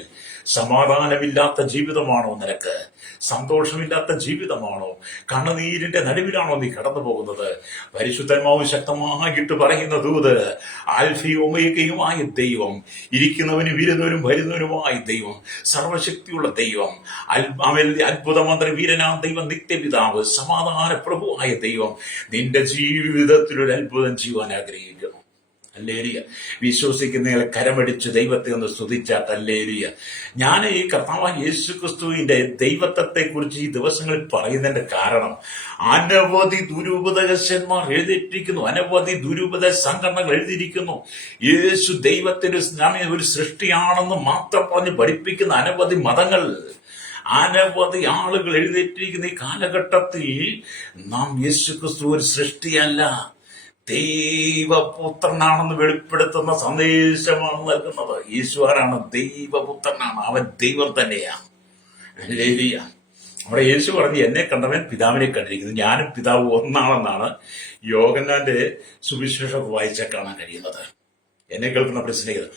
സമാധാനമില്ലാത്ത ജീവിതമാണോ നിനക്ക്? സന്തോഷമില്ലാത്ത ജീവിതമാണോ? കണ്ണുനീരിന്റെ നടുവിലാണോ നീ കടന്നു പോകുന്നത്? പരിശുദ്ധന്മാവും ശക്തമായിട്ട് പറയുന്ന ദൂത്, ആൽഫയും ഒമേഗയുമായ ദൈവം, ഇരിക്കുന്നവനും ഇരുന്നവനും വരുന്നവനുമായ ദൈവം, സർവശക്തിയുള്ള ദൈവം, അത്ഭുതമന്ത്രി വീരനാം ദൈവം, നിത്യപിതാവ്, സമാധാന പ്രഭുവായ ദൈവം നിന്റെ ജീവിതത്തിൽ ഒരു അത്ഭുതം ചെയ്യുവാൻ ആഗ്രഹിക്കുന്നു. അല്ലേലിയ. വിശ്വസിക്കുന്നയാളെ കരമടിച്ച് ദൈവത്തെ ഒന്ന് സ്തുതിച്ചാട്ട് അല്ലേലിയ. ഞാൻ ഈ കർത്താവായ യേശു ക്രിസ്തുവിന്റെ ദൈവത്വത്തെ കുറിച്ച് ഈ ദിവസങ്ങളിൽ പറയുന്നതിന്റെ കാരണം, അനവധി ദുരുപദേശന്മാർ എഴുതിയിരിക്കുന്നു, അനവധി ദുരുപദേശ സംഘടനകൾ എഴുതിയിരിക്കുന്നു. യേശു ദൈവത്തിന്റെ ഒരു സൃഷ്ടിയാണെന്ന് മാത്രം പറഞ്ഞ് പഠിപ്പിക്കുന്ന അനവധി മതങ്ങൾ, അനവധി ആളുകൾ എഴുതിയിട്ടിരിക്കുന്ന ഈ കാലഘട്ടത്തിൽ നാം യേശു ക്രിസ്തു ഒരു സൃഷ്ടിയല്ല, ദൈവപുത്രനാണെന്ന് വെളിപ്പെടുത്തുന്ന സന്ദേശമാണ് നൽകുന്നത്. ഈശ്വരാണ്, ദൈവപുത്രനാണ്, അവൻ ദൈവം തന്നെയാണ്. അവിടെ യേശു പറഞ്ഞു, എന്നെ കണ്ടവൻ പിതാവിനെ കണ്ടിരിക്കുന്നു, ഞാനും പിതാവ് ഒന്നാണെന്നാണ് യോഹന്നാന്റെ സുവിശേഷം വായിച്ചാൽ കാണാൻ കഴിയുന്നത്. എന്നെ കേൾക്കുന്ന പ്രശ്നം,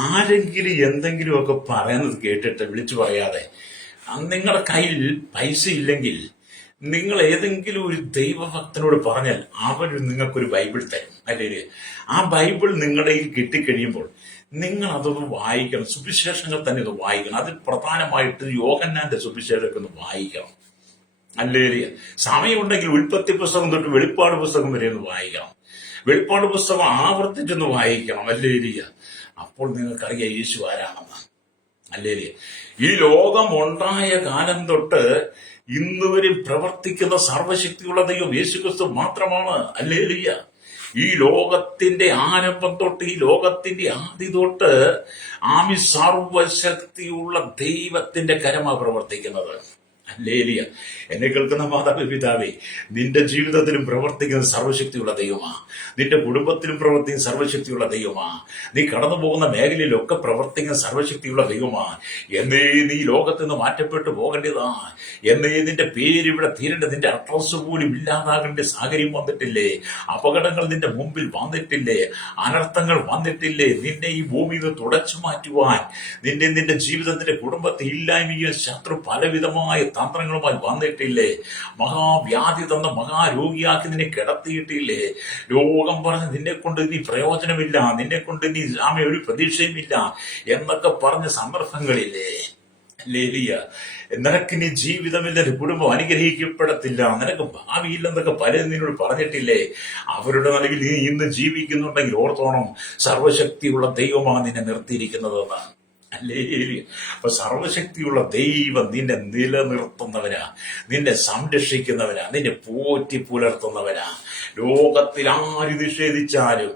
ആരെങ്കിലും എന്തെങ്കിലുമൊക്കെ പറയുന്നത് കേട്ടിട്ട് വിളിച്ചു പറയാതെ, നിങ്ങളുടെ കയ്യിൽ പൈസ ഇല്ലെങ്കിൽ നിങ്ങൾ ഏതെങ്കിലും ഒരു ദൈവഭക്തനോട് പറഞ്ഞാൽ അവർ നിങ്ങൾക്കൊരു ബൈബിൾ തരും. അല്ലെങ്കിൽ ആ ബൈബിൾ നിങ്ങളുടെ കയ്യിൽ കിട്ടിക്കഴിയുമ്പോൾ നിങ്ങൾ അതൊന്ന് വായിക്കണം. സുവിശേഷങ്ങൾ തന്നെ ഒന്ന് വായിക്കണം. അതിൽ പ്രധാനമായിട്ട് യോഹന്നാന്റെ സുവിശേഷമൊക്കെ ഒന്ന് വായിക്കണം. അല്ലേലിയ. സമയമുണ്ടെങ്കിൽ ഉൽപ്പത്തി പുസ്തകം തൊട്ട് വെളിപ്പാട് പുസ്തകം വരെ ഒന്ന് വായിക്കണം. വെളിപ്പാട് പുസ്തകം ആവർത്തിച്ചൊന്ന് വായിക്കണം. അല്ലേലിയ. അപ്പോൾ നിങ്ങൾക്കറിയാം യേശു ആരാണെന്ന്. അല്ലേലിയ. ഈ ലോകം ഉണ്ടായ കാലം തൊട്ട് ഇന്നുവരെ പ്രവർത്തിക്കുന്ന സർവശക്തിയുള്ള ദൈവം യേശുക്രിസ്തു മാത്രമാണ്. ഹല്ലേലൂയ. ഈ ലോകത്തിന്റെ ആരംഭം തൊട്ട്, ഈ ലോകത്തിന്റെ ആദി തൊട്ട് സർവശക്തിയുള്ള ദൈവത്തിന്റെ കരമാണ് പ്രവർത്തിക്കുന്നത്. ഹല്ലേലൂയ. എന്നെ കേൾക്കുന്ന മാതാവ് പിതാവേ, നിന്റെ ജീവിതത്തിലും പ്രവർത്തിക്കുന്ന സർവശക്തിയുള്ള ദൈവമാ. നിന്റെ കുടുംബത്തിലും പ്രവർത്തിക്കുന്ന സർവശക്തിയുള്ള ദൈവമാ. നീ കടന്നു പോകുന്ന മേഖലയിലൊക്കെ പ്രവർത്തിക്കുന്ന സർവശക്തിയുള്ള ദൈവമാ. എന്നേ നീ ലോകത്ത് നിന്ന് മാറ്റപ്പെട്ടു പോകേണ്ടതാ. എന്നേ നിന്റെ പേര് ഇവിടെ തീരേണ്ട, നിന്റെ അഡ്രസ് പോലും ഇല്ലാതാകേണ്ട സാഹചര്യം വന്നിട്ടില്ലേ? അപകടങ്ങൾ നിന്റെ മുമ്പിൽ വന്നിട്ടില്ലേ? അനർത്ഥങ്ങൾ വന്നിട്ടില്ലേ? നിന്നെ ഈ ഭൂമിയിൽ നിന്ന് തുടച്ചു മാറ്റുവാൻ, നിന്റെ ജീവിതത്തിന്റെ കുടുംബത്തെ ഇല്ലായ്മയും ശത്രു പലവിധമായ തന്ത്രങ്ങളുമായി വന്നിട്ടില്ലേ? മഹാവ്യാധി തന്ന മഹാരോഗിയാക്കി നിന്നെ കിടത്തിയിട്ടില്ലേ? രോഗം പറഞ്ഞ് നിന്നെ കൊണ്ട് ഇനി പ്രയോജനമില്ല, നിന്നെ കൊണ്ട് ഇനി ഒരു പ്രതീക്ഷയുമില്ല എന്നൊക്കെ പറഞ്ഞ സന്ദർഭങ്ങളില്ലേ? ലേലിയ, നിനക്കിനി ജീവിതമില്ല, ഒരു കുടുംബം അനുഗ്രഹിക്കപ്പെടത്തില്ല, നിനക്ക് ഭാവിയില്ലെന്നൊക്കെ പലരും നിന്നോട് പറഞ്ഞിട്ടില്ലേ? അവരുടെ നിലയിൽ നീ ഇന്ന് ജീവിക്കുന്നുണ്ടെങ്കിൽ ഓർത്തോണം, സർവശക്തിയുള്ള ദൈവമാണ് നിന്നെ നിർത്തിയിരിക്കുന്നതെന്ന്. ലേലിയ. അപ്പൊ സർവശക്തിയുള്ള ദൈവം നിന്നെ നിലനിർത്തുന്നവനാ, നിന്നെ സംരക്ഷിക്കുന്നവനാ, നിന്നെ പോറ്റി പുലർത്തുന്നവനാ. ലോകത്തിൽ ആര് നിഷേധിച്ചാലും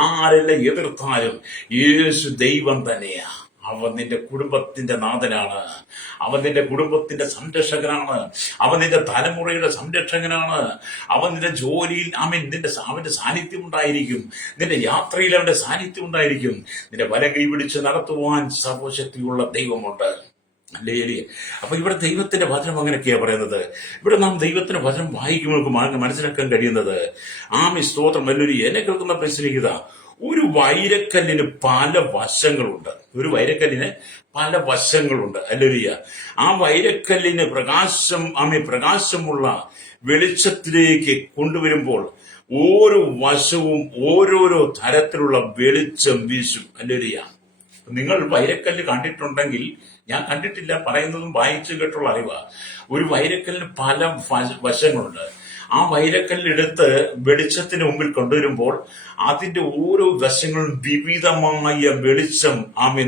ആരെല്ലാം എതിർത്താലും യേശു ദൈവം തന്നെയാ. അവൻ നിന്റെ കുടുംബത്തിന്റെ നാഥനാണ്, അവൻ നിന്റെ കുടുംബത്തിന്റെ സംരക്ഷകനാണ്, അവൻ നിന്റെ തലമുറയുടെ സംരക്ഷകനാണ്. അവൻ നിന്റെ ജോലിയിൽ അവന്റെ സാന്നിധ്യം ഉണ്ടായിരിക്കും, നിന്റെ യാത്രയിൽ അവന്റെ സാന്നിധ്യം ഉണ്ടായിരിക്കും. നിന്റെ വലം കൈ പിടിച്ച് നടത്തുവാൻ സർവശക്തിയുള്ള ദൈവമുണ്ട്. അല്ലേ? അപ്പൊ ഇവിടെ ദൈവത്തിന്റെ വചനം അങ്ങനെയൊക്കെയാ പറയുന്നത്. ഇവിടെ നാം ദൈവത്തിന്റെ വചനം വായിക്കുമ്പോൾ നമുക്ക് മനസ്സിലാക്കാൻ കഴിയുന്നത്, സ്തോത്രം. വലിയൊരു എന്നെ കേൾക്കുന്ന പരിശീലിക്കുക, ഒരു വൈരക്കല്ലിന് പല വശങ്ങളുണ്ട്. ഒരു വൈരക്കല്ലിന് പല വശങ്ങളുണ്ട്. അല്ലേലൂയ. ആ വൈരക്കല്ലിന് പ്രകാശമുള്ള വെളിച്ചത്തിലേക്ക് കൊണ്ടുവരുമ്പോൾ ഓരോ വശവും ഓരോരോ തരത്തിലുള്ള വെളിച്ചം വീശും. അല്ലേലൂയ. നിങ്ങൾ വൈരക്കല്ല് കണ്ടിട്ടുണ്ടെങ്കിൽ, ഞാൻ കണ്ടിട്ടില്ല, പറയുന്നതും വായിച്ചു കേട്ടുള്ള അറിവാ. ഒരു വൈരക്കല്ലിന് പല വശങ്ങളുണ്ട്. ആ വൈരക്കല്ലെടുത്ത് വെളിച്ചത്തിന് മുമ്പിൽ കൊണ്ടുവരുമ്പോൾ അതിന്റെ ഓരോ വശങ്ങളും വിവിധമായ വെളിച്ചം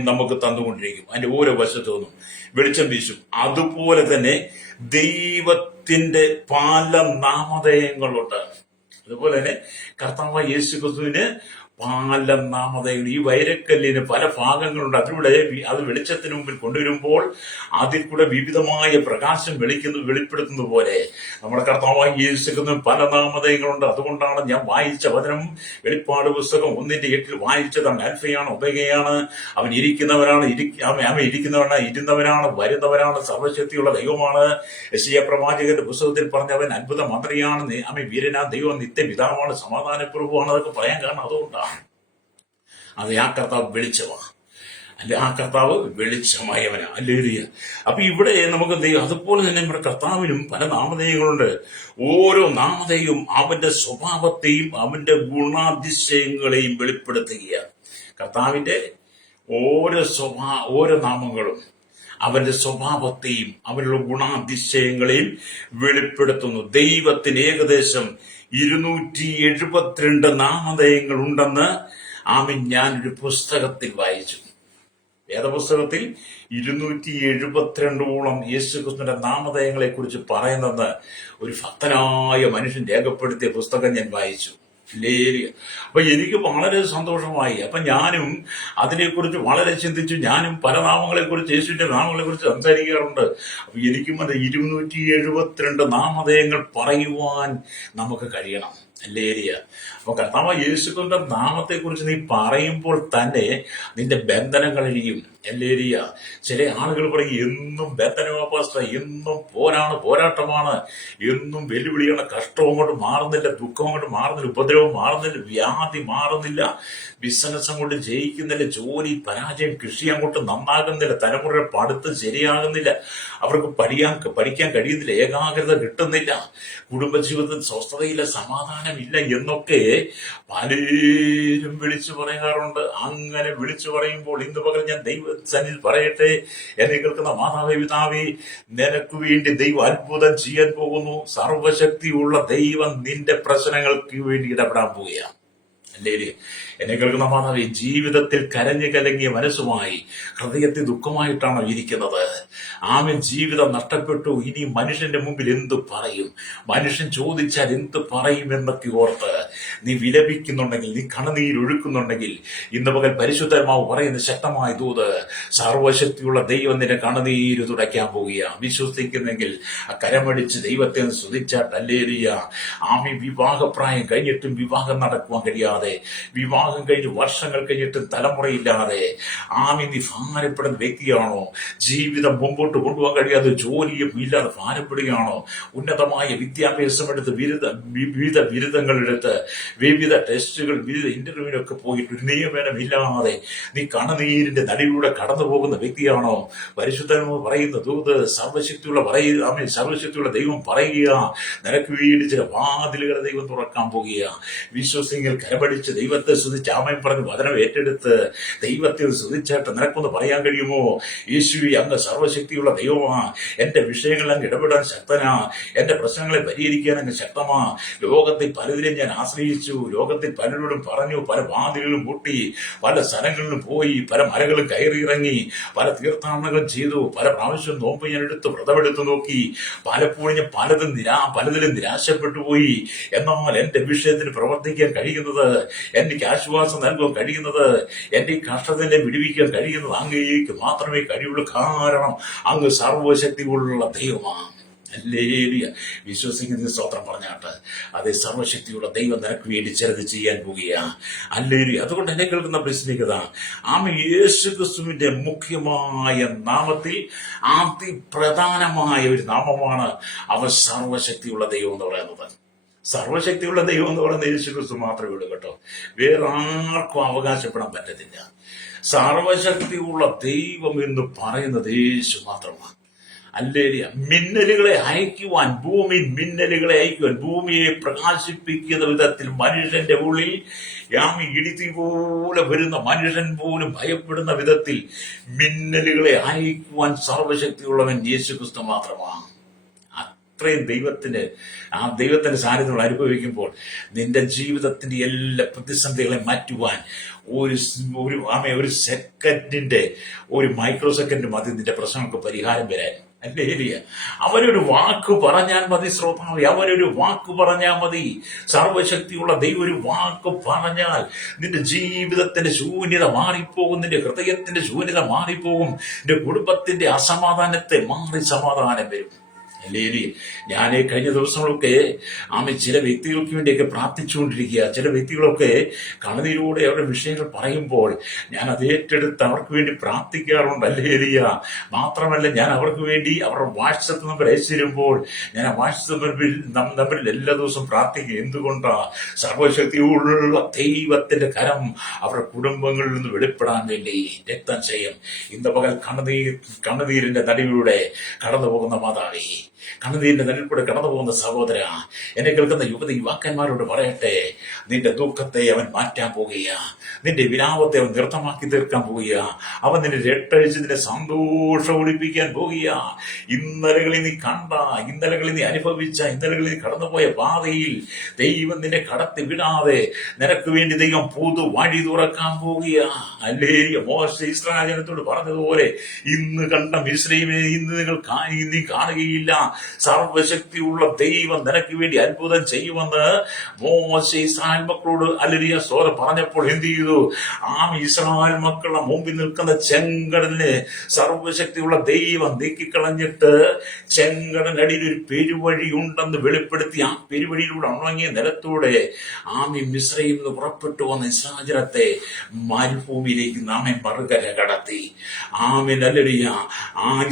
നമുക്ക് തന്നുകൊണ്ടിരിക്കും. അതിന്റെ ഓരോ വശത്തു നിന്നും വെളിച്ചം വീശും. അതുപോലെ തന്നെ ദൈവത്തിന്റെ പല നാമധേയങ്ങളുണ്ട്. അതുപോലെ തന്നെ കർത്താവായ യേശു ക്രിസ്തുവിന് പല നാമധേയങ്ങൾ. ഈ വൈരക്കല്ലിന് പല ഭാഗങ്ങളുണ്ട്. അതിലൂടെ അത് വെളിച്ചത്തിന് മുമ്പിൽ കൊണ്ടുവരുമ്പോൾ അതിൽ കൂടെ വിവിധമായ പ്രകാശം വെളിപ്പെടുത്തുന്ന പോലെ നമ്മുടെ കർത്താവായ യേശുവിന് പല നാമധേയങ്ങളുണ്ട്. അതുകൊണ്ടാണ് ഞാൻ വായിച്ച വചനം, വെളിപ്പാട് പുസ്തകം 1:8 വായിച്ചത്. അവൻ അൽഫയാണ് ഒമേഗയാണ്, അവൻ ഇരിക്കുന്നവനാണ്, അവൻ ഇരുന്നവനാണ്, വരുന്നവനാണ്, സർവശക്തിയുള്ള ദൈവമാണ്. യെശയ്യാ പ്രവാചകന്റെ പുസ്തകത്തിൽ പറഞ്ഞവൻ അത്ഭുത മന്ത്രിയാണ്, അവൻ വീരനാ ദൈവം, നിത്യപിതാവാണ്, സമാധാനപ്രഭുവാണ്. അതൊക്കെ പറയാൻ കാരണം അതുകൊണ്ടാണ്. അത് ആ കർത്താവ് വെളിച്ചമാണ്. അല്ലെ, ആ കർത്താവ് വെളിച്ചമായവനാ. അല്ലേലൂയ. അപ്പൊ ഇവിടെ നമുക്ക് അതുപോലെ തന്നെ നമ്മുടെ കർത്താവിനും പല നാമധേയങ്ങളുണ്ട്. ഓരോ നാമധേയവും അവന്റെ സ്വഭാവത്തെയും അവന്റെ ഗുണാതിശയങ്ങളെയും വെളിപ്പെടുത്തുകയാണ്. കർത്താവിന്റെ ഓരോ നാമങ്ങളും അവന്റെ സ്വഭാവത്തെയും അവനുള്ള ഗുണാതിശയങ്ങളെയും വെളിപ്പെടുത്തുന്നു. ദൈവത്തിന് ഏകദേശം 272 നാമധേയങ്ങൾ ഉണ്ടെന്ന് ഞാനൊരു പുസ്തകത്തിൽ വായിച്ചു. വേദപുസ്തകത്തിൽ 272ഓളം യേശുക്രിസ്തുവിന്റെ നാമധേയങ്ങളെ കുറിച്ച് പറയുന്നെന്ന് ഒരു ഭക്തനായ മനുഷ്യൻ രേഖപ്പെടുത്തിയ പുസ്തകം ഞാൻ വായിച്ചു. അപ്പൊ എനിക്ക് വളരെ സന്തോഷമായി. അപ്പൊ ഞാനും അതിനെക്കുറിച്ച് വളരെ ചിന്തിച്ചു. ഞാനും പല നാമങ്ങളെ കുറിച്ച്, യേശുവിന്റെ നാമങ്ങളെ കുറിച്ച് സംസാരിക്കാറുണ്ട്. അപ്പൊ എനിക്കും അത് 272 നാമധേയങ്ങൾ പറയുവാൻ നമുക്ക് കഴിയണം. അല്ലേരിയ. അപ്പൊ കർത്താവ് യേശുക്രിസ്തുവിന്റെ നാമത്തെ കുറിച്ച് നീ പറയുമ്പോൾ തന്നെ നിന്റെ ബന്ധനങ്ങൾ അഴിയും. അല്ലേരിയ. ചില ആളുകൾ പറയും, എന്നും ബന്ധനമാപാസ്റ്റ, എന്നും പോരാട്ടമാണ്, എന്നും വെല്ലുവിളിയാണ്, കഷ്ടവും കൊണ്ട് മാറുന്നില്ല, ദുഃഖവും കൊണ്ട് മാറുന്നില്ല, ഉപദ്രവം മാറുന്നില്ല, വ്യാധി മാറുന്നില്ല, ബിസിനസ് അങ്ങോട്ട് ജയിക്കുന്നില്ല, ജോലി പരാജയം, കൃഷി അങ്ങോട്ട് നന്നാകുന്നില്ല, തലമുറയുടെ പഠിത്തം ശരിയാകുന്നില്ല, അവർക്ക് പഠിക്കാൻ കഴിയുന്നില്ല, ഏകാഗ്രത കിട്ടുന്നില്ല, കുടുംബജീവിതത്തിൽ സ്വസ്ഥതയില്ല, സമാധാനമില്ല എന്നൊക്കെ പലരും വിളിച്ചു പറയാറുണ്ട്. അങ്ങനെ വിളിച്ചു പറയുമ്പോൾ ഇന്ന് പകരം ഞാൻ ദൈവസന്നിധിയിൽ പറയട്ടെ, എന്നെ കേൾക്കുന്ന മാതാവേ, പിതാവേ, നിനക്ക് വേണ്ടി ദൈവം അത്ഭുതം ചെയ്യാൻ പോകുന്നു. സർവശക്തിയുള്ള ദൈവം നിന്റെ പ്രശ്നങ്ങൾക്ക് വേണ്ടി ഇടപെടാൻ പോവുകയാണ്. അല്ലേ? എന്നെ കേൾക്കുന്ന മാതാവേ, ജീവിതത്തിൽ കരഞ്ഞു കലങ്ങിയ മനസ്സുമായി ഹൃദയത്തിൽ ദുഃഖമായിട്ടാണോ ഇരിക്കുന്നത്? ജീവിതം നഷ്ടപ്പെട്ടു, ഇനി മനുഷ്യന്റെ മുമ്പിൽ എന്ത് പറയും, മനുഷ്യൻ ചോദിച്ചാൽ എന്ത് പറയും എന്നൊക്കെ ഓർത്ത് നീ വിലപിക്കുന്നുണ്ടെങ്കിൽ, നീ കണ്ണുനീരൊഴുക്കുന്നുണ്ടെങ്കിൽ, ഇന്ന് പകൽ പരിശുദ്ധമാവ് പറയുന്ന ശക്തമായ ദൂത്, സർവശക്തിയുള്ള ദൈവം നിന്റെ കണ്ണുനീര് തുടയ്ക്കാൻ പോവുകയാണ്. വിശ്വസിക്കുന്നെങ്കിൽ കരമടിച്ച് ദൈവത്തെ സ്തുതിച്ചാട്ട്. അല്ലേലൂയ. വിവാഹപ്രായം കഴിഞ്ഞിട്ടും വിവാഹം നടക്കുവാൻ കഴിയാതെ, വിവാഹം കഴിഞ്ഞ് വർഷങ്ങൾ കഴിഞ്ഞിട്ടും തലമുറയില്ലാതെ നീ ഭാരപ്പെടുന്ന വ്യക്തിയാണോ? ജീവിതം മുമ്പോട്ട് കൊണ്ടുപോകാൻ കഴിയാതെ, ജോലിയും ഇല്ലാതെ ഭാരപ്പെടുകയാണോ? ഉന്നതമായ വിദ്യാഭ്യാസം എടുത്ത് വിവിധ ബിരുദങ്ങൾ എടുത്ത് വിവിധ ടെസ്റ്റുകൾ, വിവിധ ഇന്റർവ്യൂവിനൊക്കെ പോയിട്ട് ഒരു നിയമനമില്ലാതെ നീ കണ്ണുനീരിന്റെ നടുവിലൂടെ കടന്നു പോകുന്ന വ്യക്തിയാണോ? പരിശുദ്ധമോ പറയുന്ന ദൂത്, സർവശക്തിയുള്ള ദൈവം പറയുക, നിനക്ക് വേണ്ടി ചില വാതിലുകളെ ദൈവം തുറക്കാൻ പോകുക. വിശ്വസിങ്ങൾ കരപടിച്ച് ദൈവത്തെ വിശ്വസിച്ച് ആമേൻ പറഞ്ഞ് വചനം ഏറ്റെടുത്ത് ദൈവത്തെ സ്തുതിച്ചായിട്ട് നിനക്കൊന്ന് പറയാൻ കഴിയുമോ? യേശുവേ, അങ്ങ് സർവ്വശക്തിയുള്ള ദൈവമാ, എന്റെ വിഷയങ്ങളിൽ അങ്ങ് ഇടപെടാൻ ശക്തനാ, എന്റെ പ്രശ്നങ്ങളെ പരിഹരിക്കാൻ അങ്ങ് ശക്തമാ. ലോകത്തിൽ പലതിലും ഞാൻ ആശ്രയിച്ചു, ലോകത്തിൽ പലരോടും പറഞ്ഞു, പല വാതിലുകളും മുട്ടി, പല സ്ഥലങ്ങളിലും പോയി, പല മലകളും കയറിയിറങ്ങി, പല തീർത്ഥാടനങ്ങളും ചെയ്തു, പല പ്രാവശ്യം നോമ്പ് ഞാൻ എടുത്ത് വ്രതമെടുത്തു നോക്കി, പലപ്പോഴും ഞാൻ പലതിലും നിരാശപ്പെട്ടു പോയി. എന്നാൽ എന്റെ വിഷയത്തിന് പ്രവർത്തിക്കാൻ കഴിയുന്നത്, എനിക്ക് ആശ്വാസം നൽകാൻ കഴിയുന്നത്, എന്റെ ഈ കഷ്ടത്തിനെ വിടുവിക്കാൻ കഴിയുന്നത് അങ്ങേക്ക് മാത്രമേ കഴിയുള്ളൂ. കാരണം അങ്ങ് സർവശക്തിയുള്ള ദൈവമാണ്. ഹല്ലേലൂയ. വിശ്വസിക്കുന്ന സ്തോത്രം പറഞ്ഞാട്ട് അതേ സർവശക്തിയുള്ള ദൈവം നിനക്ക് വേണ്ടി ചിലത് ചെയ്യാൻ പോകുകയാണ്. ഹല്ലേലൂയ. അതുകൊണ്ട് എന്നെ കേൾക്കുന്ന പ്രശ്നികത, യേശു ക്രിസ്തുവിന്റെ മുഖ്യമായ നാമത്തിൽ അതിപ്രധാനമായ ഒരു നാമമാണ് അവൻ സർവശക്തിയുള്ള ദൈവം എന്ന് പറയുന്നത്. സർവശക്തിയുള്ള ദൈവം എന്ന് പറയുന്നത് യേശു ക്രിസ്തു മാത്രമേ ഉള്ളൂ കേട്ടോ. വേറെ ആർക്കും അവകാശപ്പെടാൻ പറ്റത്തില്ല. സർവശക്തിയുള്ള ദൈവം എന്ന് പറയുന്നത് യേശു മാത്രമാണ്. ഹല്ലേലൂയ. മിന്നലുകളെ അയക്കുവാൻ, ഭൂമിയെ പ്രകാശിപ്പിക്കുന്ന വിധത്തിൽ മനുഷ്യന്റെ ഉള്ളിൽ ഇടിത്തി പോലെ വരുന്ന, മനുഷ്യൻ പോലും ഭയപ്പെടുന്ന വിധത്തിൽ മിന്നലുകളെ അയക്കുവാൻ സർവശക്തിയുള്ളവൻ യേശു ക്രിസ്തു മാത്രമാണ്. അത്രയും ദൈവത്തിന്റെ സാന്നിധ്യം അനുഭവിക്കുമ്പോൾ നിന്റെ ജീവിതത്തിന്റെ എല്ലാ പ്രതിസന്ധികളെ മാറ്റുവാൻ ഒരു സെക്കൻഡിന്റെ, ഒരു മൈക്രോ സെക്കൻഡ് മതി നിന്റെ പ്രശ്നങ്ങൾക്ക് പരിഹാരം വരാൻ. ഹല്ലേലൂയ. അവനൊരു വാക്ക് പറഞ്ഞാൽ മതി ശ്രോതാവേ, അവനൊരു വാക്ക് പറഞ്ഞാൽ മതി. സർവശക്തിയുള്ള ദൈവം ഒരു വാക്ക് പറഞ്ഞാൽ നിന്റെ ജീവിതത്തിന്റെ ശൂന്യത മാറിപ്പോകും, നിന്റെ ഹൃദയത്തിന്റെ ശൂന്യത മാറിപ്പോകും, നിന്റെ കുടുംബത്തിന്റെ അസമാധാനത്തെ മാറി സമാധാനം വരും. ഹല്ലേലൂയ. ഞാൻ കഴിഞ്ഞ ദിവസങ്ങളൊക്കെ ചില വ്യക്തികൾക്ക് വേണ്ടിയൊക്കെ പ്രാർത്ഥിച്ചുകൊണ്ടിരിക്കുക. ചില വ്യക്തികളൊക്കെ കണ്ണുനീരോടെ അവരുടെ വിഷയങ്ങൾ പറയുമ്പോൾ ഞാൻ അത് ഏറ്റെടുത്ത് അവർക്ക് വേണ്ടി പ്രാർത്ഥിക്കാറുണ്ട്. ഹല്ലേലൂയ. മാത്രമല്ല, ഞാൻ അവർക്ക് വേണ്ടി അവരുടെ വാട്സപ്പ് നമ്പർ അയച്ചിരുമ്പോൾ ഞാൻ ആ വാട്സപ്പ് നമ്പറിൽ എല്ലാ ദിവസവും പ്രാർത്ഥിക്കും. എന്തുകൊണ്ടാ? സർവശക്തിയുള്ള ദൈവത്തിന്റെ കരം അവരുടെ കുടുംബങ്ങളിൽ നിന്ന് വെളിപ്പെടാൻ വേണ്ടി രക്തം ചെയ്യും. ഇന്ന് പകൽ കണ്ണുനീരിന്റെ നടുവിലൂടെ കടന്നു പോകുന്ന മാതാവേ, കണ്ണുനീരിന്റെ നടുവിലൂടെ കടന്നു പോകുന്ന സഹോദര, എന്നെ കേൾക്കുന്ന യുവാക്കന്മാരോട് പറയട്ടെ, നിന്റെ ദുഃഖത്തെ അവൻ മാറ്റാൻ പോകുക, നിന്റെ വിലാപത്തെ അവൻ നൃത്തമാക്കി തീർക്കാൻ പോകുക, അവൻ നിന്നെ രട്ടഴിച്ച് നിന്നെ സന്തോഷം ഒളിപ്പിക്കാൻ പോകുക. ഇന്നലകളിൽ നീ കണ്ട, ഇന്നലകളിൽ നീ അനുഭവിച്ച, ഇന്നലകളിൽ നീ കടന്നുപോയ പാതയിൽ ദൈവം നിന്നെ കടത്തി വിടാതെ നിനക്ക് വേണ്ടി ദൈവം പുതു വഴി തുറക്കാൻ പോകുക. ഹല്ലേലൂയ. മോശെ ഇസ്രായേൽ ജനത്തോട് പറഞ്ഞതുപോലെ, ഇന്ന് കണ്ട മിസ്രയീമിനെ ഇന്ന് നീ കാണുകയില്ല, സർവശക്തിയുള്ള ദൈവം നിനക്ക് വേണ്ടി അത്ഭുതം ചെയ്യുമെന്ന് മോശെ ഇസ്രായേൽ മക്കളോട് ഹല്ലേലൂയ സ്തോത്രം പറഞ്ഞപ്പോൾ എന്ത് ചെയ്തു? ഇസ്രായേൽ മക്കളുടെ മുമ്പിൽ നിൽക്കുന്ന ചെങ്കടലിനെ സർവശക്തിയുള്ള ദൈവം നീക്കിക്കളഞ്ഞിട്ട് ചെങ്കടലടിയിൽ ഒരു പെരുവഴി ഉണ്ടെന്ന് വെളിപ്പെടുത്തി ആ പെരുവഴിയിലൂടെ ഉണങ്ങിയ നിലത്തൂടെ മിസ്രയീമിൽ നിന്ന് പുറപ്പെട്ടു വന്ന ഇസ്രായേൽ ജനത്തെ മരുഭൂമിയിലേക്ക് മറുകര കടത്തി. ഹല്ലേലൂയ.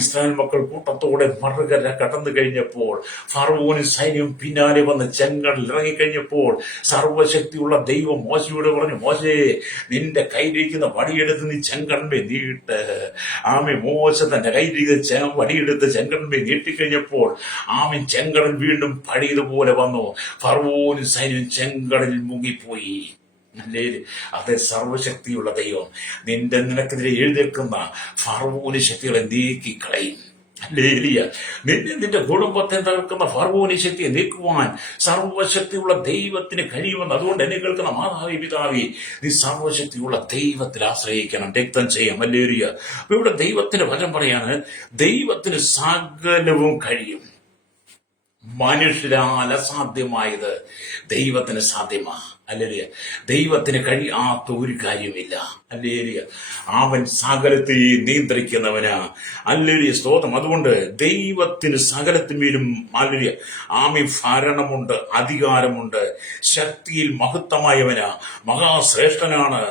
ഇസ്രായേൽ മക്കൾ കൂട്ടത്തോടെ മറുകര കടന്നു കഴിഞ്ഞപ്പോൾ ഫറവോനും സൈന്യം പിന്നാലെ വന്ന് ചെങ്കടൽ ഇറങ്ങിക്കഴിഞ്ഞപ്പോൾ സർവശക്തിയുള്ള ദൈവം മോശയോട് പറഞ്ഞു, മോശേ, നിന്റെ കയ്യിലിരിക്കുന്ന വടിയെടുത്ത് നീ ചെങ്കടലിനെ നീട്ട്. മോശ തന്റെ കയ്യിലിരിക്കുന്ന വടിയെടുത്ത് ചെങ്കടലിനെ നീട്ടിക്കഴിഞ്ഞപ്പോൾ ചെങ്കടൽ വീണ്ടും പഴയതുപോലെ വന്നു. ഫറവോനും സൈന്യം ചെങ്കടലിൽ മുങ്ങിപ്പോയി. അതെ, സർവശക്തിയുള്ള ദൈവം നിനക്കെതിരെ എഴുന്നേൽക്കുന്ന ഫറവോന് ശക്തികളെ നീക്കിക്കളയും. ഹല്ലേലൂയ. നിന്റെ കുടുംബത്തെ തകർക്കുന്ന ഫറവോന് ശക്തിയെ നീക്കുവാൻ സർവശക്തിയുള്ള ദൈവത്തിന് കഴിയുമെന്ന്. അതുകൊണ്ട് എന്നെ കേൾക്കുന്ന മാതാവി, പിതാവി, നീ സർവശക്തിയുള്ള ദൈവത്തിൽ ആശ്രയിക്കണം, രക്തം ചെയ്യാം. ഹല്ലേലൂയ. അപ്പൊ ഇവിടെ ദൈവത്തിന്റെ വചനം പറയാണ്, ദൈവത്തിന് സകലവും കഴിയും. മനുഷ്യരാൽ അസാധ്യമായത് ദൈവത്തിന് സാധ്യമാണ്. ഹല്ലേലൂയ. ദൈവത്തിന് കഴിയാത്ത ഒരു കാര്യമില്ല. ഹല്ലേലൂയ. അവൻ സകലത്തെയും നിയന്ത്രിക്കുന്നവനാ. ഹല്ലേലൂയ സ്തോത്രം. അതുകൊണ്ട് ദൈവത്തിന് സകലത്തിന്മേലും ഹല്ലേലൂയ ഭരണമുണ്ട്, അധികാരമുണ്ട്, ശക്തിയിൽ മഹത്തമായവനാ, മഹാശ്രേഷ്ഠനാണ്,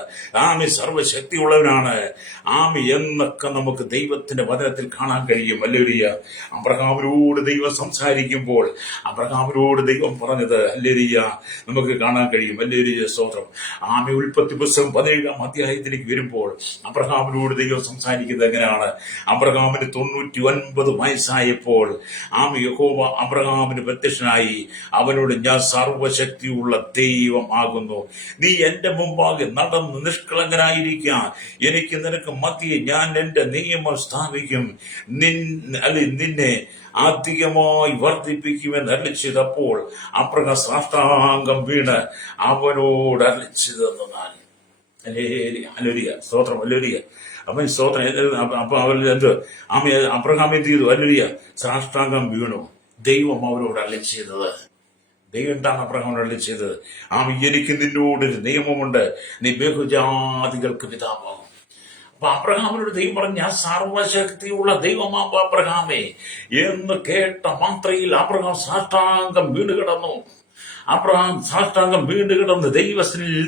സർവശക്തിയുള്ളവനാണ് എന്നൊക്കെ നമുക്ക് ദൈവത്തിന്റെ വചനത്തിൽ കാണാൻ കഴിയും. ഹല്ലേലൂയ. അബ്രഹാമിനോട് ദൈവം സംസാരിക്കുമ്പോൾ അബ്രഹാമിനോട് ദൈവം പറഞ്ഞത് ഹല്ലേലൂയ നമുക്ക് കാണാൻ കഴിയും. വലിയൊരു സ്തോത്രം. ഉൽപ്പത്തി പുസ്തകം 17-ാം അധ്യായത്തിലേക്ക് വരുമ്പോൾ അബ്രഹാമിനോട് ദൈവം സംസാരിക്കുന്നത് എങ്ങനെയാണ്? അബ്രഹാമിന് 99 വയസ്സായപ്പോൾ യഹോവ അബ്രഹാമിന് പ്രത്യക്ഷനായി അവനോട്, ഞാൻ സർവശക്തിയുള്ള ദൈവം ആകുന്നു, നീ എന്റെ മുമ്പാകെ നടന്ന് നിഷ്കളങ്കനായിരിക്കുക, എനിക്ക് നിനക്ക് മധ്യേ ഞാൻ എന്റെ നിയമം സ്ഥാപിക്കും, നിന്നെ അധികമായി വർദ്ധിപ്പിക്കുമെന്ന് അരുളിച്ചതപ്പോൾ അബ്രഹാം സാഷ്ടാംഗം വീണ് അവനോട് അരുളിച്ചതെന്നാൽ സ്തോത്രം. അല്ലേലിയ. അവൻ സ്തോത്രം. അപ്പൊ അവൻ അബ്രഹാം എന്ത് ചെയ്തു? അല്ലേലിയ, സാഷ്ടാംഗം വീണു. ദൈവം അവരോട് അരുളിച്ചത്, ദൈവം എന്താണ് അബ്രഹാമിനോട് അരുളിച്ചത്? എനിക്ക് നിന്നോടൊരു നിയമമുണ്ട്, നീ ബഹുജാതികൾക്ക് പിതാവാകും. അപ്പൊ അബ്രഹാമിനോട് ദൈവം പറഞ്ഞു, ഞാൻ സർവശക്തിയുള്ള ദൈവമാകും അബ്രഹാമേ എന്ന് കേട്ട മാത്രയിൽ അബ്രഹാം സാഷ്ടാംഗം വീണ് കിടന്നു. അബ്രഹാം സാഷ്ടാംഗം വീണ് കിടന്ന്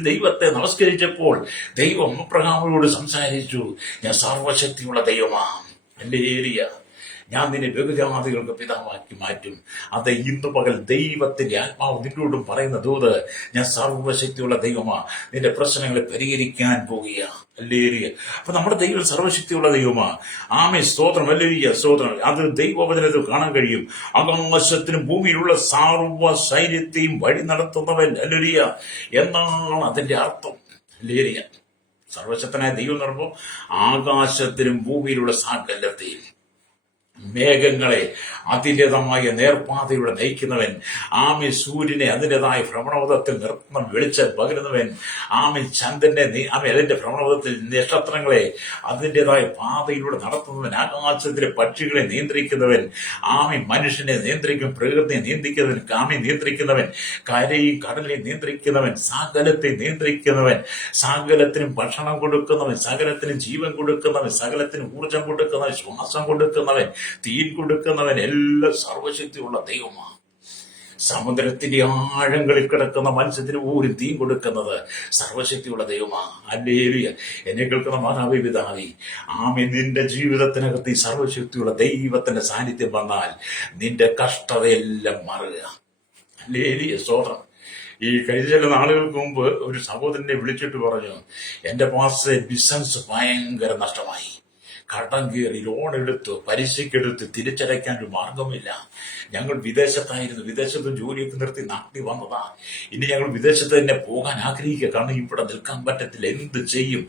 ദൈവത്തെ നമസ്കരിച്ചപ്പോൾ ദൈവം അബ്രഹാമിനോട് സംസാരിച്ചു, ഞാൻ സർവശക്തിയുള്ള ദൈവമാം, ഹല്ലേലൂയ, ഞാൻ നിന്നെ ബഹുജാതികൾക്ക് പിതാവാക്കി മാറ്റും. അത് ഇന്ന് പകൽ ദൈവത്തിന്റെ ആത്മാവ് നിന്നോടും പറയുന്ന ദൂത്, ഞാൻ സർവശക്തിയുള്ള ദൈവമാ, നിന്റെ പ്രശ്നങ്ങളെ പരിഹരിക്കാൻ പോകുക. ഹല്ലേലൂയ. അപ്പൊ നമ്മുടെ ദൈവം സർവശക്തിയുള്ള ദൈവമാ. സ്തോത്രം. ഹല്ലേലൂയ, സ്തോത്രം. അത് ദൈവവചനത്തിൽ കാണാൻ കഴിയും. ആകാശത്തിനും ഭൂമിയിലുള്ള സർവ്വ സൈന്യത്തെയും വഴി നടത്തുന്നവൻ, ഹല്ലേലൂയ എന്നാണ് അതിന്റെ അർത്ഥം. ഹല്ലേലൂയ. സർവശക്തനായ ദൈവം എന്ന് പറയുമ്പോൾ ആകാശത്തിനും ഭൂമിയിലുള്ള സകലത്തെയും, മേഘങ്ങളെ അതിൻ്റെതായ നേർപ്പാതയിലൂടെ നയിക്കുന്നവൻ, സൂര്യനെ അതിൻ്റെതായ ഭ്രമണപഥത്തിൽ നിർത്തുന്ന വെളിച്ചം പകരുന്നവൻ, ചന്ദ്രനെ അതിന്റെ ഭ്രമണപഥത്തിൽ നക്ഷത്രങ്ങളെ അതിൻ്റെതായ പാതയിലൂടെ നടത്തുന്നവൻ, ആകാശത്തിലെ പക്ഷികളെ നിയന്ത്രിക്കുന്നവൻ, മനുഷ്യനെ നിയന്ത്രിക്കും, പ്രകൃതിയെ നിയന്ത്രിക്കുന്നവൻ, കരയും കടലിനെ നിയന്ത്രിക്കുന്നവൻ, സകലത്തെ നിയന്ത്രിക്കുന്നവൻ, സകലത്തിനും ഭക്ഷണം കൊടുക്കുന്നവൻ, സകലത്തിനും ജീവൻ കൊടുക്കുന്നവൻ, സകലത്തിനും ഊർജം കൊടുക്കുന്നവൻ, ശ്വാസം കൊടുക്കുന്നവൻ, തീൻ കൊടുക്കുന്നവൻ, എല്ലാം സർവശക്തിയുള്ള ദൈവമാണ്. സമുദ്രത്തിന്റെ ആഴങ്ങളിൽ കിടക്കുന്ന മത്സ്യത്തിന് പോലും തീ കൊടുക്കുന്നത് സർവശക്തിയുള്ള ദൈവമാണ്. ഹല്ലേലൂയ. എന്നെ കേൾക്കുന്ന മാതാവേ, പിതാവേ, നിന്റെ ജീവിതത്തിനകത്ത് ഈ സർവശക്തിയുള്ള ദൈവത്തിന്റെ സാന്നിധ്യം വന്നാൽ നിന്റെ കഷ്ടതയെല്ലാം മാറുക. ഹല്ലേലൂയ, സ്തോത്രം. ഈ കഴിഞ്ഞ ചില നാളുകൾക്ക് മുമ്പ് ഒരു സഹോദരനെ വിളിച്ചിട്ട് പറഞ്ഞു, എന്റെ പാസ്റ്ററെ ബിസിനസ് ഭയങ്കര നഷ്ടമായി, കടം കയറി, ലോൺ എടുത്തു, പലിശക്കെടുത്ത് തിരിച്ചടയ്ക്കാൻ ഒരു മാർഗമില്ല. ഞങ്ങൾ വിദേശത്തായിരുന്നു, വിദേശത്ത് ജോലിയൊക്കെ നിർത്തി നാട്ടിൽ വന്നതാ. ഇനി ഞങ്ങൾ വിദേശത്ത് തന്നെ പോകാൻ ആഗ്രഹിക്കുക, കാരണം ഇവിടെ നിൽക്കാൻ പറ്റത്തില്ല, എന്ത് ചെയ്യും?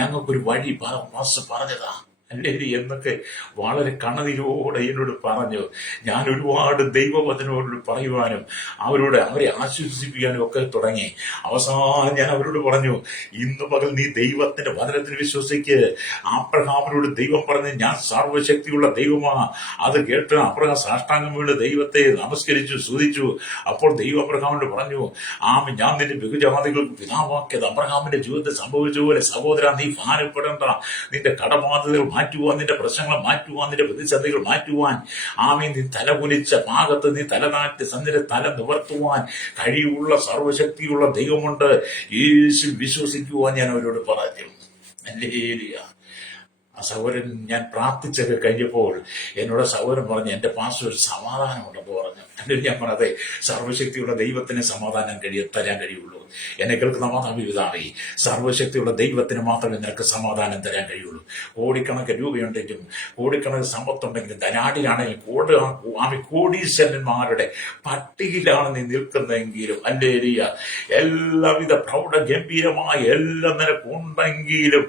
ഞങ്ങൾക്കൊരു വഴി പറഞ്ഞതാ, അല്ലേ എന്നൊക്കെ വളരെ കണ്ണതിരോടെ എന്നോട് പറഞ്ഞു. ഞാൻ ഒരുപാട് ദൈവവചനോട് പറയുവാനും അവരെ ആശ്വസിപ്പിക്കാനും ഒക്കെ തുടങ്ങി. അവസാനം ഞാൻ അവരോട് പറഞ്ഞു, ഇന്ന് പകൽ നീ ദൈവത്തിന്റെ വചനത്തിന് വിശ്വസിക്ക്. അബ്രഹാമിനോട് ദൈവം പറഞ്ഞു, ഞാൻ സർവശക്തിയുള്ള ദൈവമാണ്. അത് കേട്ട് അബ്രഹാം സാഷ്ടാംഗം വീണ് ദൈവത്തെ നമസ്കരിച്ചു, സ്തുതിച്ചു. അപ്പോൾ ദൈവം അബ്രഹാമിനോട് പറഞ്ഞു, ഞാൻ നിന്റെ ബഹുജാതികൾക്ക് പിതാവാക്കിയത് അബ്രഹാമിന്റെ ജീവിതത്തിൽ സംഭവിച്ച പോലെ സഹോദര, നീ ഭാരപ്പെടേണ്ട. നിന്റെ കടബാധ്യതകൾ മാറ്റുവാൻ, നിന്റെ പ്രശ്നങ്ങൾ മാറ്റുവാൻ, നിന്റെ പ്രതിസന്ധികൾ മാറ്റുവാൻ, നീ തലകുലിച്ച ഭാഗത്ത് നീ തലതാറ്റി നിന്റെ തല നിവർത്തുവാൻ കഴിവുള്ള സർവശക്തിയുള്ള ദൈവമുണ്ട്. യേശു വിശ്വസിക്കുവാൻ ഞാൻ അവരോട് പറഞ്ഞു. ഹല്ലേലൂയ. ആ സഹോദരൻ, ഞാൻ പ്രാർത്ഥിച്ചൊക്കെ കഴിഞ്ഞപ്പോൾ എന്നോട് സഹോദരൻ പറഞ്ഞു, എന്റെ പാസ്റ്റർ ഒരു സമാധാനമുണ്ടെന്ന് പറഞ്ഞു. അല്ലെങ്കിൽ ഞാൻ പറഞ്ഞത്, സർവശക്തിയുള്ള ദൈവത്തിന് സമാധാനം തരാൻ കഴിയുള്ളൂ. എന്നെ കേൾക്കുന്ന മാതാവേ, പിതാവേ, സർവശക്തിയുള്ള ദൈവത്തിന് മാത്രമേ നിനക്ക് സമാധാനം തരാൻ കഴിയുള്ളൂ. കോടിക്കണക്കിന് രൂപയുണ്ടെങ്കിലും, കോടിക്കണക്കിന് സമ്പത്തുണ്ടെങ്കിലും, ധനാടിലാണെങ്കിലും, കോടീശ്വരന്മാരുടെ പട്ടികയിലാണ് നീ നിൽക്കുന്നതെങ്കിലും, ഹല്ലേലൂയ, എല്ലാവിധ പ്രൗഢഗംഭീരമായ എല്ലാം നിനക്കുണ്ടെങ്കിലും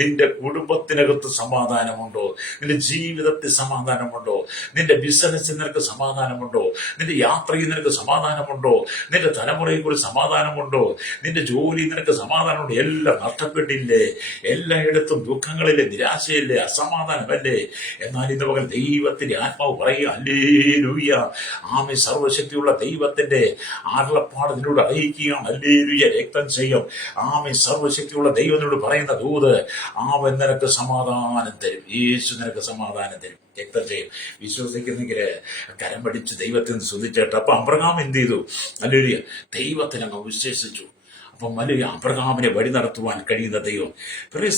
നിന്റെ കുടുംബത്തിനകത്ത് സമാധാനമുണ്ടോ? നിന്റെ ജീവിതത്തിൽ സമാധാനമുണ്ടോ? നിന്റെ ബിസിനസ്സിൽ നിനക്ക് സമാധാനമുണ്ടോ? നിന്റെ യാത്രയിൽ നിനക്ക് സമാധാനമുണ്ടോ? നിന്റെ തലമുറയെക്കുറിച്ച് സമാധാനമുണ്ടോ? നിന്റെ ജോലി നിനക്ക് സമാധാനമുണ്ട്? എല്ലാം നഷ്ടപ്പെട്ടില്ലേ? എല്ലായിടത്തും ദുഃഖങ്ങളില്ലേ, നിരാശയില്ലേ, അസമാധാനമല്ലേ? എന്നാൽ ഇന്ന് പകൽ ദൈവത്തിന്റെ ആത്മാവ് പറയുക, ഹല്ലേലൂയ, സർവശക്തിയുള്ള ദൈവത്തിന്റെ ആർലപ്പാട് നിന്നോട് അറിയിക്കുകയാണ്. ഹല്ലേലൂയ, രക്തം ചെയ്യും. സർവശക്തിയുള്ള ദൈവം നിന്നോട് പറയുന്ന ദൂത്, നിനക്ക് സമാധാനം തരും. യേശു നിനക്ക് സമാധാനം തരും. രക്തം ചെയ്യും. വിശ്വസിക്കുന്നെങ്കിൽ കരം പഠിച്ച് ദൈവത്തിൽ നിന്ന് സ്തുതിച്ചേട്ട്. അപ്പൊ അബ്രഹാം എന്ത് ചെയ്തു? ഹല്ലേലൂയ, ദൈവത്തിനങ്ങ് വിശ്വസിച്ചു. അപ്പം വലിയ അബ്രഹാമിനെ വഴി നടത്തുവാൻ കഴിയുന്ന ദൈവം,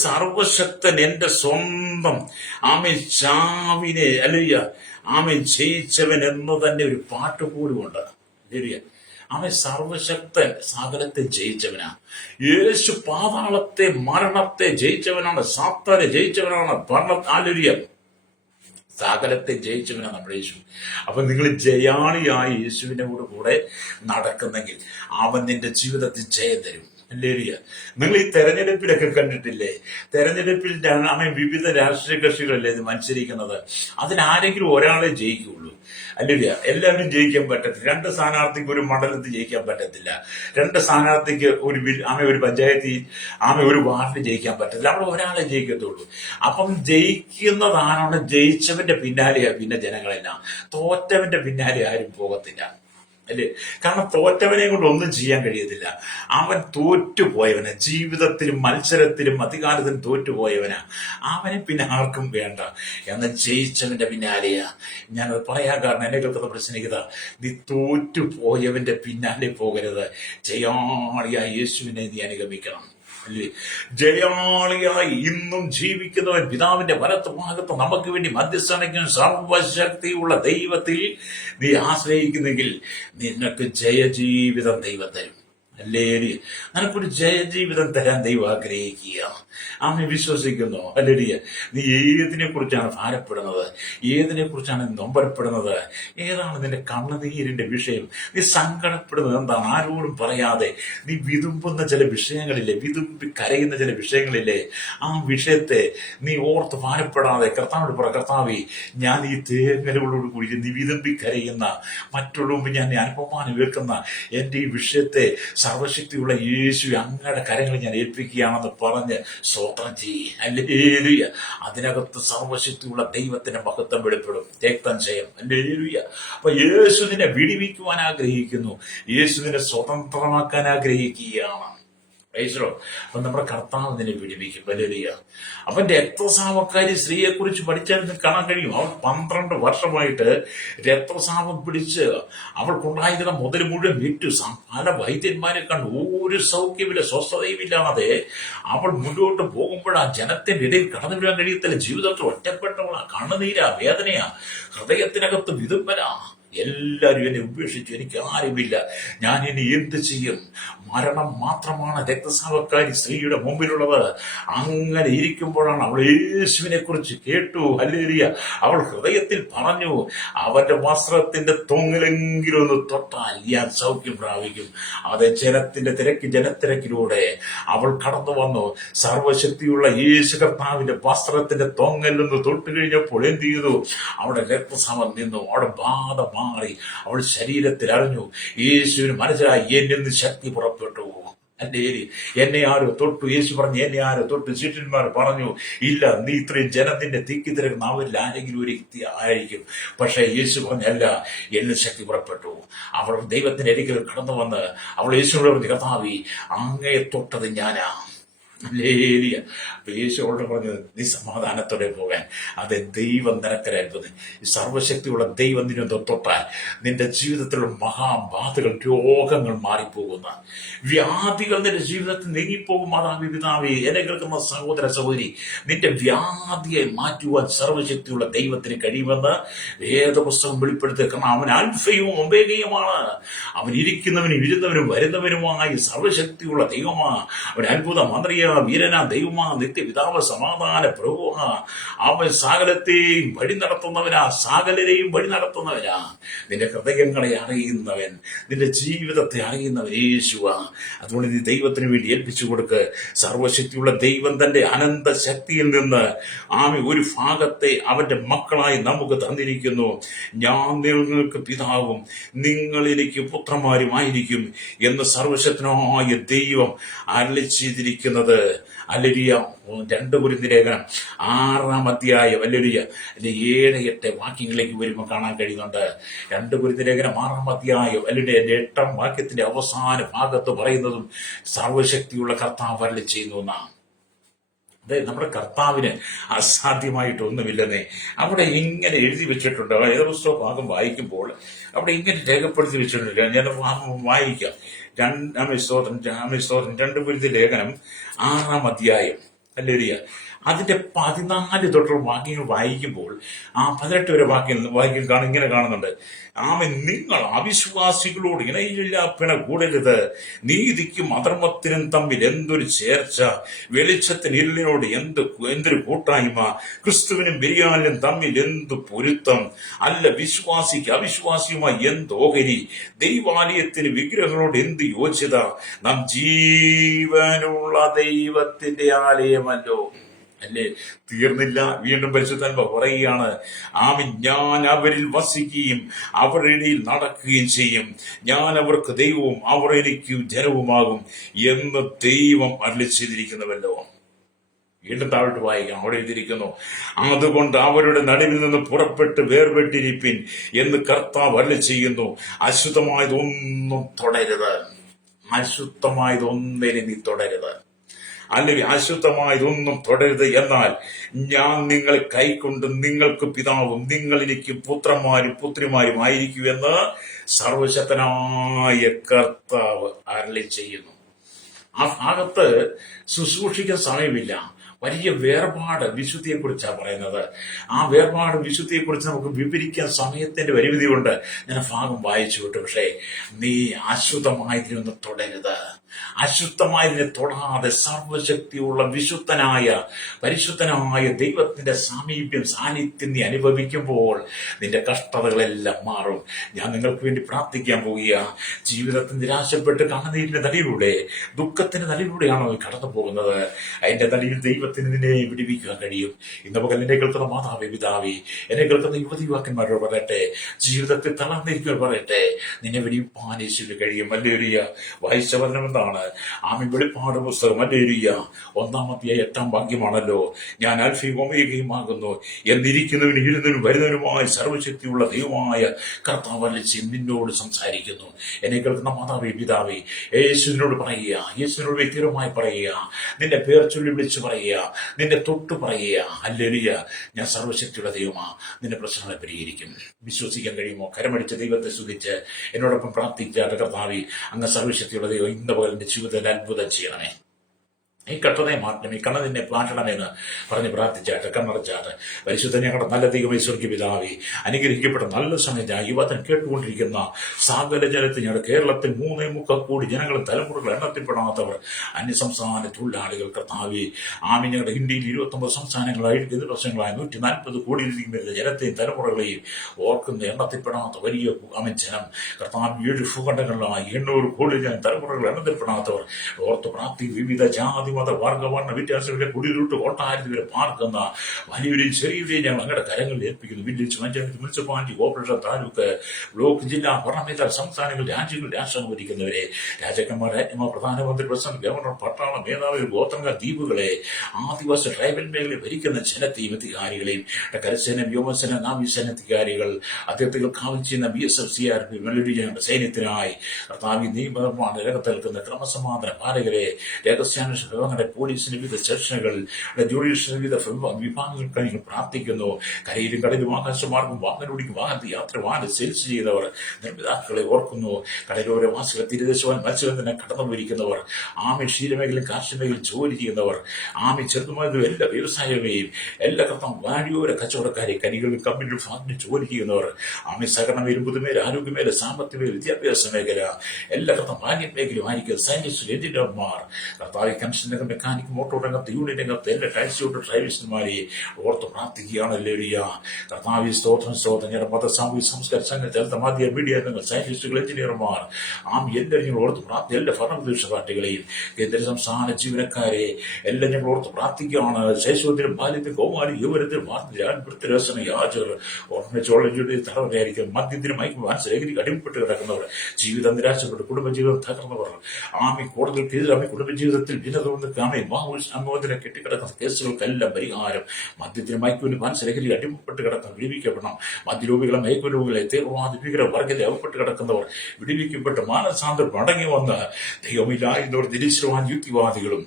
സർവശക്തൻ, എന്റെ സ്വന്തം ചാവിനെ ഹല്ലേലൂയ ജയിച്ചവൻ എന്ന് തന്നെ ഒരു പാട്ട് പോലും ഉണ്ട്. ഹല്ലേലൂയ. അവൻ സർവശക്തൻ, സകലത്തെ ജയിച്ചവനാ. യേശു പാതാളത്തെ, മരണത്തെ ജയിച്ചവനാണ്, സാത്താനെ ജയിച്ചവനാണ്, ഹല്ലേലൂയ, സകലത്തെ ജയിച്ചവനാണ് നമ്മുടെ യേശു. അപ്പൊ നിങ്ങൾ ജയാളിയായ യേശുവിന്റെ കൂടെ നടക്കുന്നെങ്കിൽ അവൻ നിന്റെ ജീവിതത്തിൽ ജയം തരും. ഹല്ലേലൂയ. നിങ്ങൾ ഈ തെരഞ്ഞെടുപ്പിലൊക്കെ കണ്ടിട്ടില്ലേ? തെരഞ്ഞെടുപ്പിൽ അവൻ വിവിധ രാഷ്ട്രീയ കക്ഷികളല്ലേ ഇത് മത്സരിക്കുന്നത്. അതിനാരെങ്കിലും ഒരാളെ ജയിക്കുള്ളൂ. ഹല്ലേലൂയ. എല്ലാവരും ജയിക്കാൻ പറ്റത്തില്ല. 2 സ്ഥാനാർത്ഥിക്ക് ഒരു മണ്ഡലത്തിൽ ജയിക്കാൻ പറ്റത്തില്ല. 2 സ്ഥാനാർത്ഥിക്ക് ഒരു പഞ്ചായത്തിൽ ഒരു വാർഡിൽ ജയിക്കാൻ പറ്റത്തില്ല. അവിടെ ഒരാളെ ജയിക്കത്തുള്ളൂ. അപ്പം ജയിക്കുന്നതാണ്, ജയിച്ചവന്റെ പിന്നാലെയാ പിന്നെ ജനങ്ങളെല്ലാം. തോറ്റവന്റെ പിന്നാലെ ആരും പോകത്തില്ല, അല്ലേ? കാരണം തോറ്റവനെ കൊണ്ട് ഒന്നും ചെയ്യാൻ കഴിയത്തില്ല. അവൻ തോറ്റുപോയവനാ, ജീവിതത്തിലും മത്സരത്തിലും അധികാരത്തിലും തോറ്റുപോയവനാ. അവനെ പിന്നെ ആർക്കും വേണ്ട. എന്നാൽ ജയിച്ചവന്റെ പിന്നാലെയാ. ഞാനത് പറയാൻ കാരണം എന്നെ കേൾക്കുന്ന പ്രശ്നിക്കത, നീ തോറ്റുപോയവന്റെ പിന്നാലെ പോകരുത്. ജയാളിയായ യേശുവിനെ നീ അനുഗമിക്കണം, അല്ലേ? ജയാളിയായി ഇന്നും ജീവിക്കുന്നവൻ പിതാവിന്റെ വലത്ത് ഭാഗത്ത് നമുക്ക് വേണ്ടി മധ്യസ്ഥനിക്കും സർവശക്തിയുള്ള ദൈവത്തിൽ നീ ആശ്രയിക്കുന്നെങ്കിൽ നിനക്ക് ജയജീവിതം ദൈവം തരും. ഹല്ലേലൂയ. നിനക്കൊരു ജയജീവിതം തരാൻ ദൈവം ആഗ്രഹിക്കുക. അവനെ വിശ്വസിക്കുന്നു. ഹല്ലേലൂയ. നീ ഏതിനെ കുറിച്ചാണ് ഭാരപ്പെടുന്നത്? ഏതിനെ കുറിച്ചാണ് നൊമ്പരപ്പെടുന്നത്? ഏതാണ് നിന്റെ കണ്ണുനീരിന്റെ വിഷയം? നീ സങ്കടപ്പെടുന്നത് എന്താണ്? ആരോടും പറയാതെ നീ വിതുമ്പുന്ന ചില വിഷയങ്ങളില്ലേ, വിതുമ്പി കരയുന്ന ചില വിഷയങ്ങളില്ലേ, ആ വിഷയത്തെ നീ ഓർത്ത് ഭാരപ്പെടാതെ കർത്താവിനോട് പറ, കർത്താവേ, ഞാൻ ഈ തേങ്ങലുകളോട് കൂടി നീ വിതുമ്പി കരയുന്ന, മറ്റുള്ള ഞാൻ അനുഭവമാനം കേൾക്കുന്ന എന്റെ ഈ വിഷയത്തെ സർവശക്തിയുള്ള യേശു അങ്ങയുടെ കരങ്ങളിൽ ഞാൻ ഏൽപ്പിക്കുകയാണെന്ന് പറഞ്ഞ് സ്തോത്രം ചെയ്യ്. ഹല്ലേലൂയ. അതിനകത്ത് സർവശക്തിയുള്ള ദൈവത്തിന്റെ മഹത്വം വെളിപ്പെടും. രക്തം ചെയ്യും. ഹല്ലേലൂയ. അപ്പൊ യേശുവിനെ വിടിവിക്കുവാൻ ആഗ്രഹിക്കുന്നു. യേശുവിനെ സ്വതന്ത്രമാക്കാൻ ആഗ്രഹിക്കുകയാണ്. അപ്പൊ നമ്മുടെ കർത്താവ് നിന്നെ വിടിവിക്കും. ഹല്ലേലൂയ. അവൻ രക്തസ്രാവക്കാരി സ്ത്രീയെ കുറിച്ച് പഠിച്ചാൽ കാണാൻ കഴിയും. അവൾ 12 വർഷമായിട്ട് രക്തസ്രാവം പിടിച്ച് അവൾക്കുണ്ടായിരുന്ന മുതൽ മുഴുവൻ വിറ്റു. പല വൈദ്യന്മാരെ കണ്ട് ഒരു സൗഖ്യമില്ല, സ്വസ്ഥതയുമില്ലാതെ അവൾ മുന്നോട്ട് പോകുമ്പോൾ ആ ജനത്തിന്റെ ഇടയിൽ കടന്നു വിടാൻ കഴിയത്തില്ല. ജീവിതത്തിൽ ഒറ്റപ്പെട്ടവളാ, കണ്ണുനീരാ, വേദനയാ, ഹൃദയത്തിനകത്ത് വിതുമ്പലാ. എല്ലാവരും എന്നെ ഉപേക്ഷിച്ചു, എനിക്ക് ആരുമില്ല, ഞാൻ ഇനി എന്ത് ചെയ്യും? മരണം മാത്രമാണ് രക്തസ്രാവക്കാരി സ്ത്രീയുടെ മുമ്പിലുള്ളത്. അങ്ങനെ ഇരിക്കുമ്പോഴാണ് അവൾ യേശുവിനെ കുറിച്ച് കേട്ടു. ഹല്ലേലൂയ. അവൾ ഹൃദയത്തിൽ പറഞ്ഞു, അവന്റെ വസ്ത്രത്തിന്റെ തൊങ്ങലെങ്കിലും ഒന്ന് തൊട്ടാൽ ഞാൻ സൗഖ്യം പ്രാപിക്കും. അത് ജനത്തിരക്കിലൂടെ അവൾ കടന്നു വന്നു. സർവശക്തിയുള്ള യേശു കർത്താവിന്റെ വസ്ത്രത്തിന്റെ തൊങ്ങലൊന്ന് തൊട്ട് കഴിഞ്ഞപ്പോൾ എന്ത് ചെയ്തു? അവിടെ രക്തസ്രാവം നിന്നു, അവിടെ ബാധ മാറി. അവൾ ശരീരത്തിൽ അറിഞ്ഞു. യേശുവിന് മനസ്സിലായി, എന്നിൽ നിന്ന് ശക്തി പുറപ്പെട്ടു. എന്നെ ആരോ തൊട്ടു. യേശു പറഞ്ഞു, എന്നെ ആരോ തൊട്ടു. ശിഷ്യന്മാർ പറഞ്ഞു, ഇല്ല, നീ ഇത്രയും ജനത്തിന്റെ തിക്കി തിരക്കുന്ന അവരിൽ ആരെങ്കിലും ഒരു വ്യക്തി ആയിരിക്കും. പക്ഷെ യേശു പറഞ്ഞല്ല, എന്നിൽ ശക്തി പുറപ്പെട്ടു. അവൾ ദൈവത്തിന്റെ അരികിൽ കടന്നു വന്ന് അവൾ യേശുവിനോട് പറഞ്ഞു, കർത്താവേ, അങ്ങയെ തൊട്ടത് ഞാനാ. ഹല്ലേലൂയ. അപ്പൊ യേശു അവളോട് പറഞ്ഞത്, നീ സമാധാനത്തോടെ പോകാൻ. അത് ദൈവം നിനക്കരൽപ്പത്. ഈ സർവശക്തിയുള്ള ദൈവം നിന്നെ തൊട്ടാൽ നിന്റെ ജീവിതത്തിലുള്ള മഹാബാധകൾ, രോഗങ്ങൾ മാറിപ്പോകുന്ന വ്യാധികൾ നിന്റെ ജീവിതത്തിൽ നീങ്ങിപ്പോകും. മാതാവി, പിതാവേ, എന്നെ കേൾക്കുന്ന സഹോദര സഹോദരി, നിന്റെ വ്യാധിയെ മാറ്റുവാൻ സർവശക്തിയുള്ള ദൈവത്തിന് കഴിയുമെന്ന് വേദപുസ്തകം വെളിപ്പെടുത്തുക. കാരണം അവൻ അൽഫയും ഒമേഗയുമാണ്. അവൻ ഇരിക്കുന്നവനും ഇരുന്നവനും വരുന്നവനുമായ സർവശക്തിയുള്ള ദൈവമാണ്. അവൻ അത്ഭുത മന്ത്രിയ വീരനാ ദൈവമാ, നിത്യപിതാവ്, സമാധാന പ്രഭുവാ. അവൻ സകലത്തെയും വഴി നടത്തുന്നവനാ, സകലരെയും വഴി നടത്തുന്നവനാ. നിന്റെ ഹൃദയങ്ങളെ അറിയുന്നവൻ, നിന്റെ ജീവിതത്തെ അറിയുന്നവൻ യേശുവാ. അതുകൊണ്ട് നീ ദൈവത്തിന് വേണ്ടി ഏൽപ്പിച്ചു കൊടുക്ക്. സർവശക്തിയുള്ള ദൈവം തന്റെ അനന്ത ശക്തിയിൽ നിന്ന് ഒരു ഭാഗത്തെ അവന്റെ മക്കളായി നമുക്ക് തന്നിരിക്കുന്നു. ഞാൻ നിങ്ങൾക്ക് പിതാവും നിങ്ങൾ എനിക്ക് പുത്രന്മാരുമായിരിക്കും എന്ന് സർവശക്തനായ ദൈവം അരുളി ചെയ്തിരിക്കുന്നത്. ഹല്ലേലൂയ. 2 കൊരിന്ത്യർ ലേഖനം 6-ാം അധ്യായം, ഹല്ലേലൂയ, 7-8 വാക്യങ്ങളിലേക്ക് വരുമ്പോൾ കാണാൻ കഴിയുന്നുണ്ട്. 2 കൊരിന്ത്യർ ലേഖനം 6-ാം അധ്യായം, ഹല്ലേലൂയ, 8-ാം വാക്യത്തിന്റെ അവസാന ഭാഗത്ത് പറയുന്നതും സർവശക്തിയുള്ള കർത്താവ് അരുളി ചെയ്യുന്നു എന്നാണ്. അതായത് നമ്മുടെ കർത്താവിന് അസാധ്യമായിട്ടൊന്നുമില്ലെന്നേ അവിടെ ഇങ്ങനെ എഴുതി വെച്ചിട്ടുണ്ട്. വേദപുസ്തക ഭാഗം വായിക്കുമ്പോൾ അവിടെ ഇങ്ങനെ രേഖപ്പെടുത്തി വെച്ചിട്ടുണ്ട്. ഞാൻ വായിക്കാം. 2 കൊരിന്ത്യർ ലേഖനം 6-ാം അധ്യായം, ഹല്ലേലൂയ, അതിന്റെ 14 തൊട്ടുള്ള വാക്യങ്ങൾ വായിക്കുമ്പോൾ ആ 18 വരെ വാക്യം ഇങ്ങനെ കാണുന്നുണ്ട്. ആമേൻ. നിങ്ങൾ അവിശ്വാസികളോട് ഇണയില്ല പിണ കൂടരുത്. നീതിക്കും അധർമ്മത്തിനും തമ്മിൽ എന്തൊരു ചേർച്ച, വെളിച്ചത്തിന് ഇരുളിനോട് എന്തൊരു കൂട്ടായ്മ, ക്രിസ്തുവിനും ബെലിയാലിനും തമ്മിൽ എന്തു പൊരുത്തം, അല്ല വിശ്വാസിക്ക് അവിശ്വാസിയുമായി എന്ത് ഓഹരി, ദൈവാലയത്തിന് വിഗ്രഹങ്ങളോട് എന്ത് യോഗ്യത, നാം ജീവനുള്ള ദൈവത്തിന്റെ ആലയമല്ലോ. അല്ലേ? തീർന്നില്ല. വീണ്ടും പരിശുദ്ധാത്മാവ് പറയുകയാണ്, ആമേൻ, ഞാൻ അവരിൽ വസിക്കുകയും അവരുടെ ഇടയിൽ നടക്കുകയും ചെയ്യും. ഞാൻ അവർക്ക് ദൈവവും അവർ എനിക്ക് ജനവുമാകും എന്ന് ദൈവം അരുളിച്ചെയ്തിരിക്കുന്നുവല്ലോ. വീണ്ടും താഴോട്ട് വായിക്കാം. അവിടെ എഴുതിയിരിക്കുന്നു, അതുകൊണ്ട് അവരുടെ നടുവിൽ നിന്ന് പുറപ്പെട്ട് വേർപെട്ടിരിപ്പിൻ എന്ന് കർത്താവ് അരുളിച്ചെയ്യുന്നു. അശുദ്ധമായതൊന്നും തുടരുത്. അശുദ്ധമായതൊന്നിനെ നീ തുടരുത്. അല്ലെങ്കിൽ അശുദ്ധമായതൊന്നും തുടരുത്. എന്നാൽ ഞാൻ നിങ്ങളെ കൈക്കൊണ്ട് നിങ്ങൾക്ക് പിതാവും നിങ്ങൾ എനിക്ക് പുത്രന്മാരും പുത്രിമാരും ആയിരിക്കുമെന്ന് സർവശക്തനായ കർത്താവ് അരുളിച്ചെയ്യുന്നു. ആ ഭാഗത്ത് ശുശ്രൂഷിക്കാൻ സമയമില്ല. വലിയ വേർപാട് വിശുദ്ധിയെക്കുറിച്ചാണ് പറയുന്നത്. ആ വേർപാട് വിശുദ്ധിയെക്കുറിച്ച് നമുക്ക് വിവരിക്കാൻ സമയത്തിന്റെ പരിമിതി കൊണ്ട് ഞാൻ ഭാഗം വായിച്ചു വിട്ടു. പക്ഷേ നീ അശുദ്ധമായതിനൊന്നും തുടരുത്. അശുദ്ധമായതിനെ തൊടാതെ സർവശക്തിയുള്ള വിശുദ്ധനായ പരിശുദ്ധനായ ദൈവത്തിന്റെ സാന്നിധ്യം നീ അനുഭവിക്കുമ്പോൾ നിന്റെ കഷ്ടതകളെല്ലാം മാറും. ഞാൻ നിങ്ങൾക്ക് വേണ്ടി പ്രാർത്ഥിക്കാൻ പോവുക. ജീവിതത്തിൽ നിരാശപ്പെട്ട് കണ്ണുനീരിന്റെ നദിയിലൂടെ, ദുഃഖത്തിന്റെ നദിയിലൂടെയാണോ കടന്നു പോകുന്നത്? അതിന്റെ നദിയിൽ ദൈവത്തിന് നിന്നെ വിടിവിക്കാൻ കഴിയും. ഇന്ന് പകൽ എന്നെ കേൾക്കുന്ന മാതാവേ, പിതാവേ, എന്നെ കേൾക്കുന്ന യുവതി യുവാക്കന്മാരോട് പറയട്ടെ, ജീവിതത്തിൽ തളർന്നിരിക്കുവാൻ പറയട്ടെ, നിന്നെ വെടിപ്പാൻ യേശുവിന് കഴിയും. ഹല്ലേലൂയ. വായിച്ച വചനമെന്താണ്? ആമേൻ. വെളിപ്പാട് പുസ്തകം 1-8 വാക്യമാണല്ലോ. ഞാൻ അൽഫയും ഒമേഗയുമാകുന്നു, എന്നിരിക്കുന്നവനും ഇരുന്നവനും വരുന്നവനുമായ സർവശക്തിയുള്ള ദൈവമായ കർത്താവ് അരുളിച്ചെയ്യുന്നു. നിന്നോട് സംസാരിക്കുന്നു. എന്നെ കേൾക്കുന്ന മാതാവേ, പിതാവേ, യേശുവിനോട് പറയുക, യേശുവിനോട് വ്യക്തിപരമായി പറയുക, നിന്റെ പേർ ചൊല്ലി വിളിച്ചു പറയുക, നിന്റെ തൊട്ട് പറയുക. ഹല്ലേലൂയ. ഞാൻ സർവശക്തിയുള്ള ദൈവമാ, നിന്റെ പ്രശ്നങ്ങളെ പരിഹരിക്കും. വിശ്വസിക്കാൻ കഴിയുമോ? കരമടിച്ച ദൈവത്തെ സ്തുതിച്ച് എന്നോടൊപ്പം പ്രാർത്ഥിച്ചാട്ട്, കർത്താവേ, അങ്ങ് സർവശക്തിയുള്ള ദൈവം ഇന്ന് പോലെ എന്റെ ജീവിതത്തിൽ അത്ഭുതം ചെയ്യണമേ. ഈ കട്ടതയെ മാറ്റണം, ഈ കണ്ണതിനെ മാറ്റണമെന്ന് പറഞ്ഞ് പ്രാർത്ഥിച്ചാട്ട്, കണ്ണടച്ചാട്ട്. പരിശുദ്ധ ഞങ്ങളുടെ നല്ല ദൈവമേ, സ്വർഗ്ഗീയ പിതാവേ, അനുഗ്രഹിക്കപ്പെട്ട നല്ല സമയത്ത് യുവതൻ കേട്ടുകൊണ്ടിരിക്കുന്ന സകല ജനത്തിൽ ഞങ്ങളുടെ കേരളത്തിൽ 3.25 കോടി ജനങ്ങളും തലമുറകൾ എണ്ണത്തിൽപ്പെടാത്തവർ, അന്യസംസ്ഥാന തൊഴിലാളികൾ, കർത്താവേ, ആമേൻ. ഞങ്ങളുടെ ഇന്ത്യയിൽ 29 സംസ്ഥാനങ്ങളായി എതിർവശങ്ങളായി 140 കോടിയിലധികം വരുന്ന ജനത്തെയും തലമുറകളെയും ഓർക്കുന്ന എണ്ണത്തിൽപ്പെടാത്ത വലിയ ആമേൻ ജനം, കർത്താവ് 7 ഭൂഖണ്ഡങ്ങളിലായി 800 കോടി തലമുറകൾ എണ്ണത്തിൽപ്പെടാത്തവർ ഓർത്ത് പ്രാർത്ഥി. വിവിധ ജാതി മത വർഗവർണ്ണ വ്യത്യാസങ്ങളെ കുടിയിലോട്ട് കോട്ടായിരത്തി വരെ പാർക്കുന്ന വലിയൊരു ചെറിയവരെയും ഞങ്ങൾ അങ്ങയുടെ കരങ്ങളിൽ ഏൽപ്പിക്കുന്നു. Village, panchayat, municipality, corporation, taluk, block, ജില്ലാ, ഭരണമേഖല, സംസ്ഥാനങ്ങൾ, രാജ്യങ്ങൾ, രാഷ്ട്രങ്ങൾ ഭരിക്കുന്നവരെ, രാജാക്കന്മാർ, രാജ്ഞിമാർ, പ്രധാനമന്ത്രി, പ്രസിഡന്റ്, ഗവർണർ, പട്ടാളം, മേധാവികൾ, ഗോത്രങ്ങൾ, ദ്വീപുകളെ, ആദിവാസി ട്രൈബൽ മേഖലയെ ഭരിക്കുന്ന ജനത്തെയും അധികാരികളെയും, കരസേന, വ്യോമസേന, നാവികസേന അധികാരികൾ, അദ്ദേഹത്തിൽ കാവൽ ചെയ്യുന്ന BSF, CRP, ഞങ്ങളുടെ സൈന്യത്തിനായി കർത്താവ്, നിയമനിർമ്മാണ രംഗത്ത് നിൽക്കുന്ന ക്രമസമാധാന പാലകരെ, രഹസ്യാന്വേഷണ വിഭാഗങ്ങളുടെ പോലീസിന്റെ വിവിധ സെക്ഷനുകൾ, ജുഡീഷ്യൽ വിവിധ വിഭാഗങ്ങൾക്ക് ഞങ്ങൾ പ്രാർത്ഥിക്കുന്നു. കരയിലും കടലും ആകാശമാർഗം വാഹനോടിക്കും വാഹനത്തിൽ വാഹനം സെയിൽസ് ചെയ്തവർ, നിർമ്മിതാക്കളെ ഓർക്കുന്നു. കടലോര വാസികൾ, തീരദേശവാൻ മത്സ്യബന്ധനം കടന്നുപോയിരിക്കുന്നവർ, ആമി ക്ഷീരമേഖലയും കാർഷിക മേഖലയിൽ ജോലി ചെയ്യുന്നവർ, ആമി ചെറുതുമായതും എല്ലാ വ്യവസായങ്ങളെയും, എല്ലാ കർത്താവ് വാഴിയോര കച്ചവടക്കാരെ, കരികളിലും കമ്പനിയിലും ഫാക്ടറി ജോലി ചെയ്യുന്നവർ, ആമി സഹകരണ മേലും പുതുമേല, ആരോഗ്യമേല, സാമ്പത്തിക മേഖല, വിദ്യാഭ്യാസ മേഖല, എല്ലാ കർത്താവ് മാന്യ മേഖലയും ആയിരിക്കും. സയന്റിസ്റ്റ്, എഞ്ചിനീയർമാർ, കർത്താവ് കൺസ്ട്രക്ഷൻ രംഗം, മെക്കാനിക്, മോട്ടോർ രംഗത്ത്, യൂണിയൻ രംഗത്ത്, എല്ലാ ടാക്സി ഡ്രൈവേഴ്സുമാരെ ഓർത്ത് പ്രാർത്ഥിക്കുകയാണ്. ഹല്ലേലൂയ. കർത്താവ് സ്തോത്രം, സ്തോത്രം. ഞങ്ങളുടെ മത, സാമൂഹിക, സംസ്കാര സംഘ, ചലത്ത, മാധ്യമ, മീഡിയ രംഗങ്ങൾ, സയന്റിസ്റ്റുകൾ, എഞ്ചിനീയർമാർ, എല്ലാവരും ഞങ്ങൾ ഓർത്ത് പ്രാർത്ഥി. എല്ലാ ഭരണപ്രതിപക്ഷ പാർട്ടികളെയും, കേന്ദ്ര സംസ്ഥാന ജീവനക്കാരെ എല്ലാം ഞങ്ങൾ ഓർത്ത് പ്രാർത്ഥിക്കുകയാണ്. ശൈശവത്തിലും ബാല്യത്തിലും കൗമാരി യുവനത്തിലും വൃത്തിരസന യാചകർ, ഓർമ്മച്ചോളജിയുടെ തലവരെയായിരിക്കും, മദ്യത്തിനും ലഹരിക്ക് അടിമപ്പെട്ട് കിടക്കുന്നവർ, ജീവിതം നിരാശപ്പെട്ട് കുടുംബജീവിതം തകർന്നവർ, ആമി കോടതികൾക്കെതിരെ കുടുംബജീവിതത്തിൽ അനുമോദനം കെട്ടിക്കിടക്കുന്ന കേസുകൾക്കെല്ലാം പരിഹാരം. മദ്യത്തിന് മയക്കുവിന് ലഹരി അടിമപ്പെട്ട് കിടക്കുന്ന വിടിവിക്കപ്പെടണം. മദ്യരോഗികളെ, മയക്കുരോഗികളെ, തീവ്രവാദി ഭീകര വർഗത്തെ അകപ്പെട്ട് കിടക്കുന്നവർ വിടിവിക്കപ്പെട്ട് മാനസാന്തരം മടങ്ങി വന്ന് ദൈവമില്ലായിരുന്നവർ, നിരീശ്വരവാദ യുക്തിവാദികളും,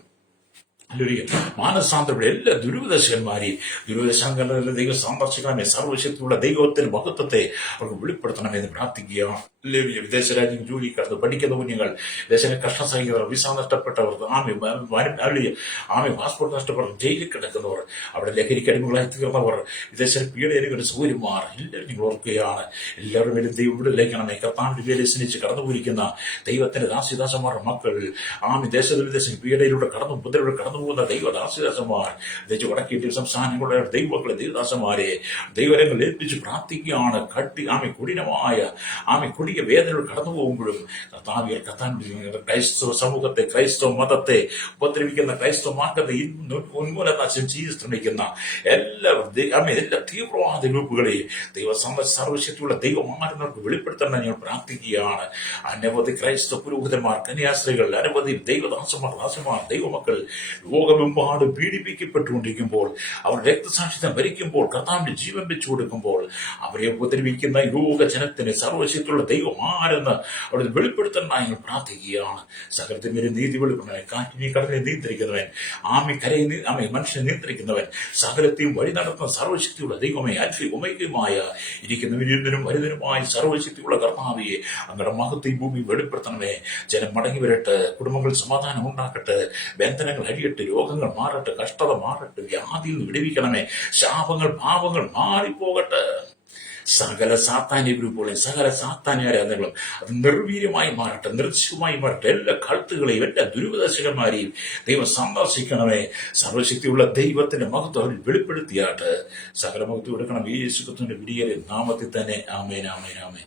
മാനസാന്തരയുടെ എല്ലാ ദുരിതശകന്മാരെയും ദുരിതശങ്കര ദൈവം സന്ദർശിക്കണമേ. സർവശക്തിയുള്ള ദൈവത്തിന്റെ മഹത്വത്തെ അവർക്ക് വെളിപ്പെടുത്തണമെന്ന് പ്രാർത്ഥിക്കുക. ലഭ്യം. വിദേശ രാജ്യം ജോലി കടന്ന് പഠിക്കുന്ന കുഞ്ഞുങ്ങൾ, വിദേശ കഷ്ടം സഹിക്കുന്നവർ, വിസ നഷ്ടപ്പെട്ടവർ, പാസ്പോർട്ട് നഷ്ടപ്പെട്ടവർ, ജയിലിൽ കിടക്കുന്നവർ, അവിടെ ലഹരിക്ക് അടിമകളായി തീർന്നവർ, വിദേശ പീഡനങ്ങളുടെ സൗകര്യമാർ എല്ലാവരും നിങ്ങൾ ഓർക്കുകയാണ്. എല്ലാവരും പേരും ദൈവം വിടുതലേക്കണമേ. കർത്താവിന്റെ പേരെ സ്നേഹിച്ച് കടന്നുപോയിരിക്കുന്ന ദൈവത്തിന്റെ ദാസിദാസന്മാരുടെ മക്കൾ, ദേശ വിദേശ പീഡയിലൂടെ മുദ്രയിലൂടെ കടന്നു പോകുന്ന ദൈവദാസിദാസന്മാർ, വടക്കേറ്റ് സംസ്ഥാനങ്ങളുടെ ദൈവമക്കളെ, ദൈവദാസന്മാരെ ദൈവരങ്ങൾ ഏൽപ്പിച്ച് പ്രാർത്ഥിക്കുകയാണ്. കുടിനമായ കൊടിയ വേദനകൾ കടന്നു പോകുമ്പോഴും ക്രൈസ്തവ സമൂഹത്തെ, ക്രൈസ്തവ മതത്തെ ഉപദ്രവിക്കുന്ന, ക്രൈസ്തവ മാർഗത്തെ ഉന്മൂലനാശം ചെയ്യാൻ ശ്രമിക്കുന്ന എല്ലാ തീവ്രവാദ ഗ്രൂപ്പുകളെയും സർവശക്തിയുള്ള ദൈവമാനങ്ങൾക്ക് വെളിപ്പെടുത്താൻ ഞങ്ങൾ പ്രാർത്ഥിക്കുകയാണ്. അനവധി ക്രൈസ്തവ പുരോഹിതന്മാർ, കന്യാസ്ത്രീകൾ, അനവധി ദൈവദാസന്മാർ, ദൈവമക്കൾ ലോകമെമ്പാടും പീഡിപ്പിക്കപ്പെട്ടുകൊണ്ടിരിക്കുമ്പോൾ, അവർ രക്തസാക്ഷിത്വം ഭരിക്കുമ്പോൾ, കർത്താവിന്റെ ജീവൻ വെച്ചു കൊടുക്കുമ്പോൾ, അവരെ ഉപദ്രവിക്കുന്ന ലോക ജനത്തിന് സർവശക്തിയുള്ള ദൈവം ആരെന്ന് അവിടെ വെളിപ്പെടുത്താനായി ഞങ്ങൾ പ്രാർത്ഥിക്കുകയാണ്. സകലത്തിന്മേലും നീതി വെളിപ്പെടുന്നവൻ, കാറ്റിനെ കടലിനെ നിയന്ത്രിക്കുന്നവൻ, മനുഷ്യനെ നിയന്ത്രിക്കുന്നവൻ, സകലത്തെയും വഴി നടത്തുന്ന സർവശക്തിയുള്ള ദൈവമേ, ഒമൈക്യമായ ഇരിക്കുന്നവനും വരുന്നതിനുമായി സർവശക്തിയുള്ള കർത്താവിയെ അങ്ങയുടെ മഹത്വ ഭൂമി വെളിപ്പെടുത്തണമേ. ജനം മടങ്ങി വരട്ടെ, കുടുംബങ്ങൾ സമാധാനം ഉണ്ടാക്കട്ടെ, ബന്ധനങ്ങൾ അഴിയട്ടെ, രോഗങ്ങൾ മാറട്ടെ, കഷ്ടത മാറട്ടെ, വ്യാധിയിൽ നിന്ന് വിടുവിക്കണമേ, ശാപങ്ങൾ പാപങ്ങൾ മാറിപ്പോകട്ടെ. സകല സാത്താന്യ ഗ്രൂപ്പുകളെയും, സകല സാത്താന്യ ആരാധനകളും അത് നിർവീര്യമായി മാറട്ടെ, നിർദ്ദിഷ്ടമായി മാറട്ടെ. എല്ലാ കൾട്ടുകളെയും, എല്ലാ ദുരുപദേശകന്മാരെയും ദൈവം സന്ദർശിക്കണമേ. സർവശക്തിയുള്ള ദൈവത്തിന്റെ മഹത്വം അവരിൽ വെളിപ്പെടുത്തിയാട്ട് സകല മഹത്വം എടുക്കണം. യേശു ക്രിസ്തുവിന്റെ വിടിയേറിയ നാമത്തിൽ തന്നെ. ആമേൻ, ആമേൻ, ആമേൻ.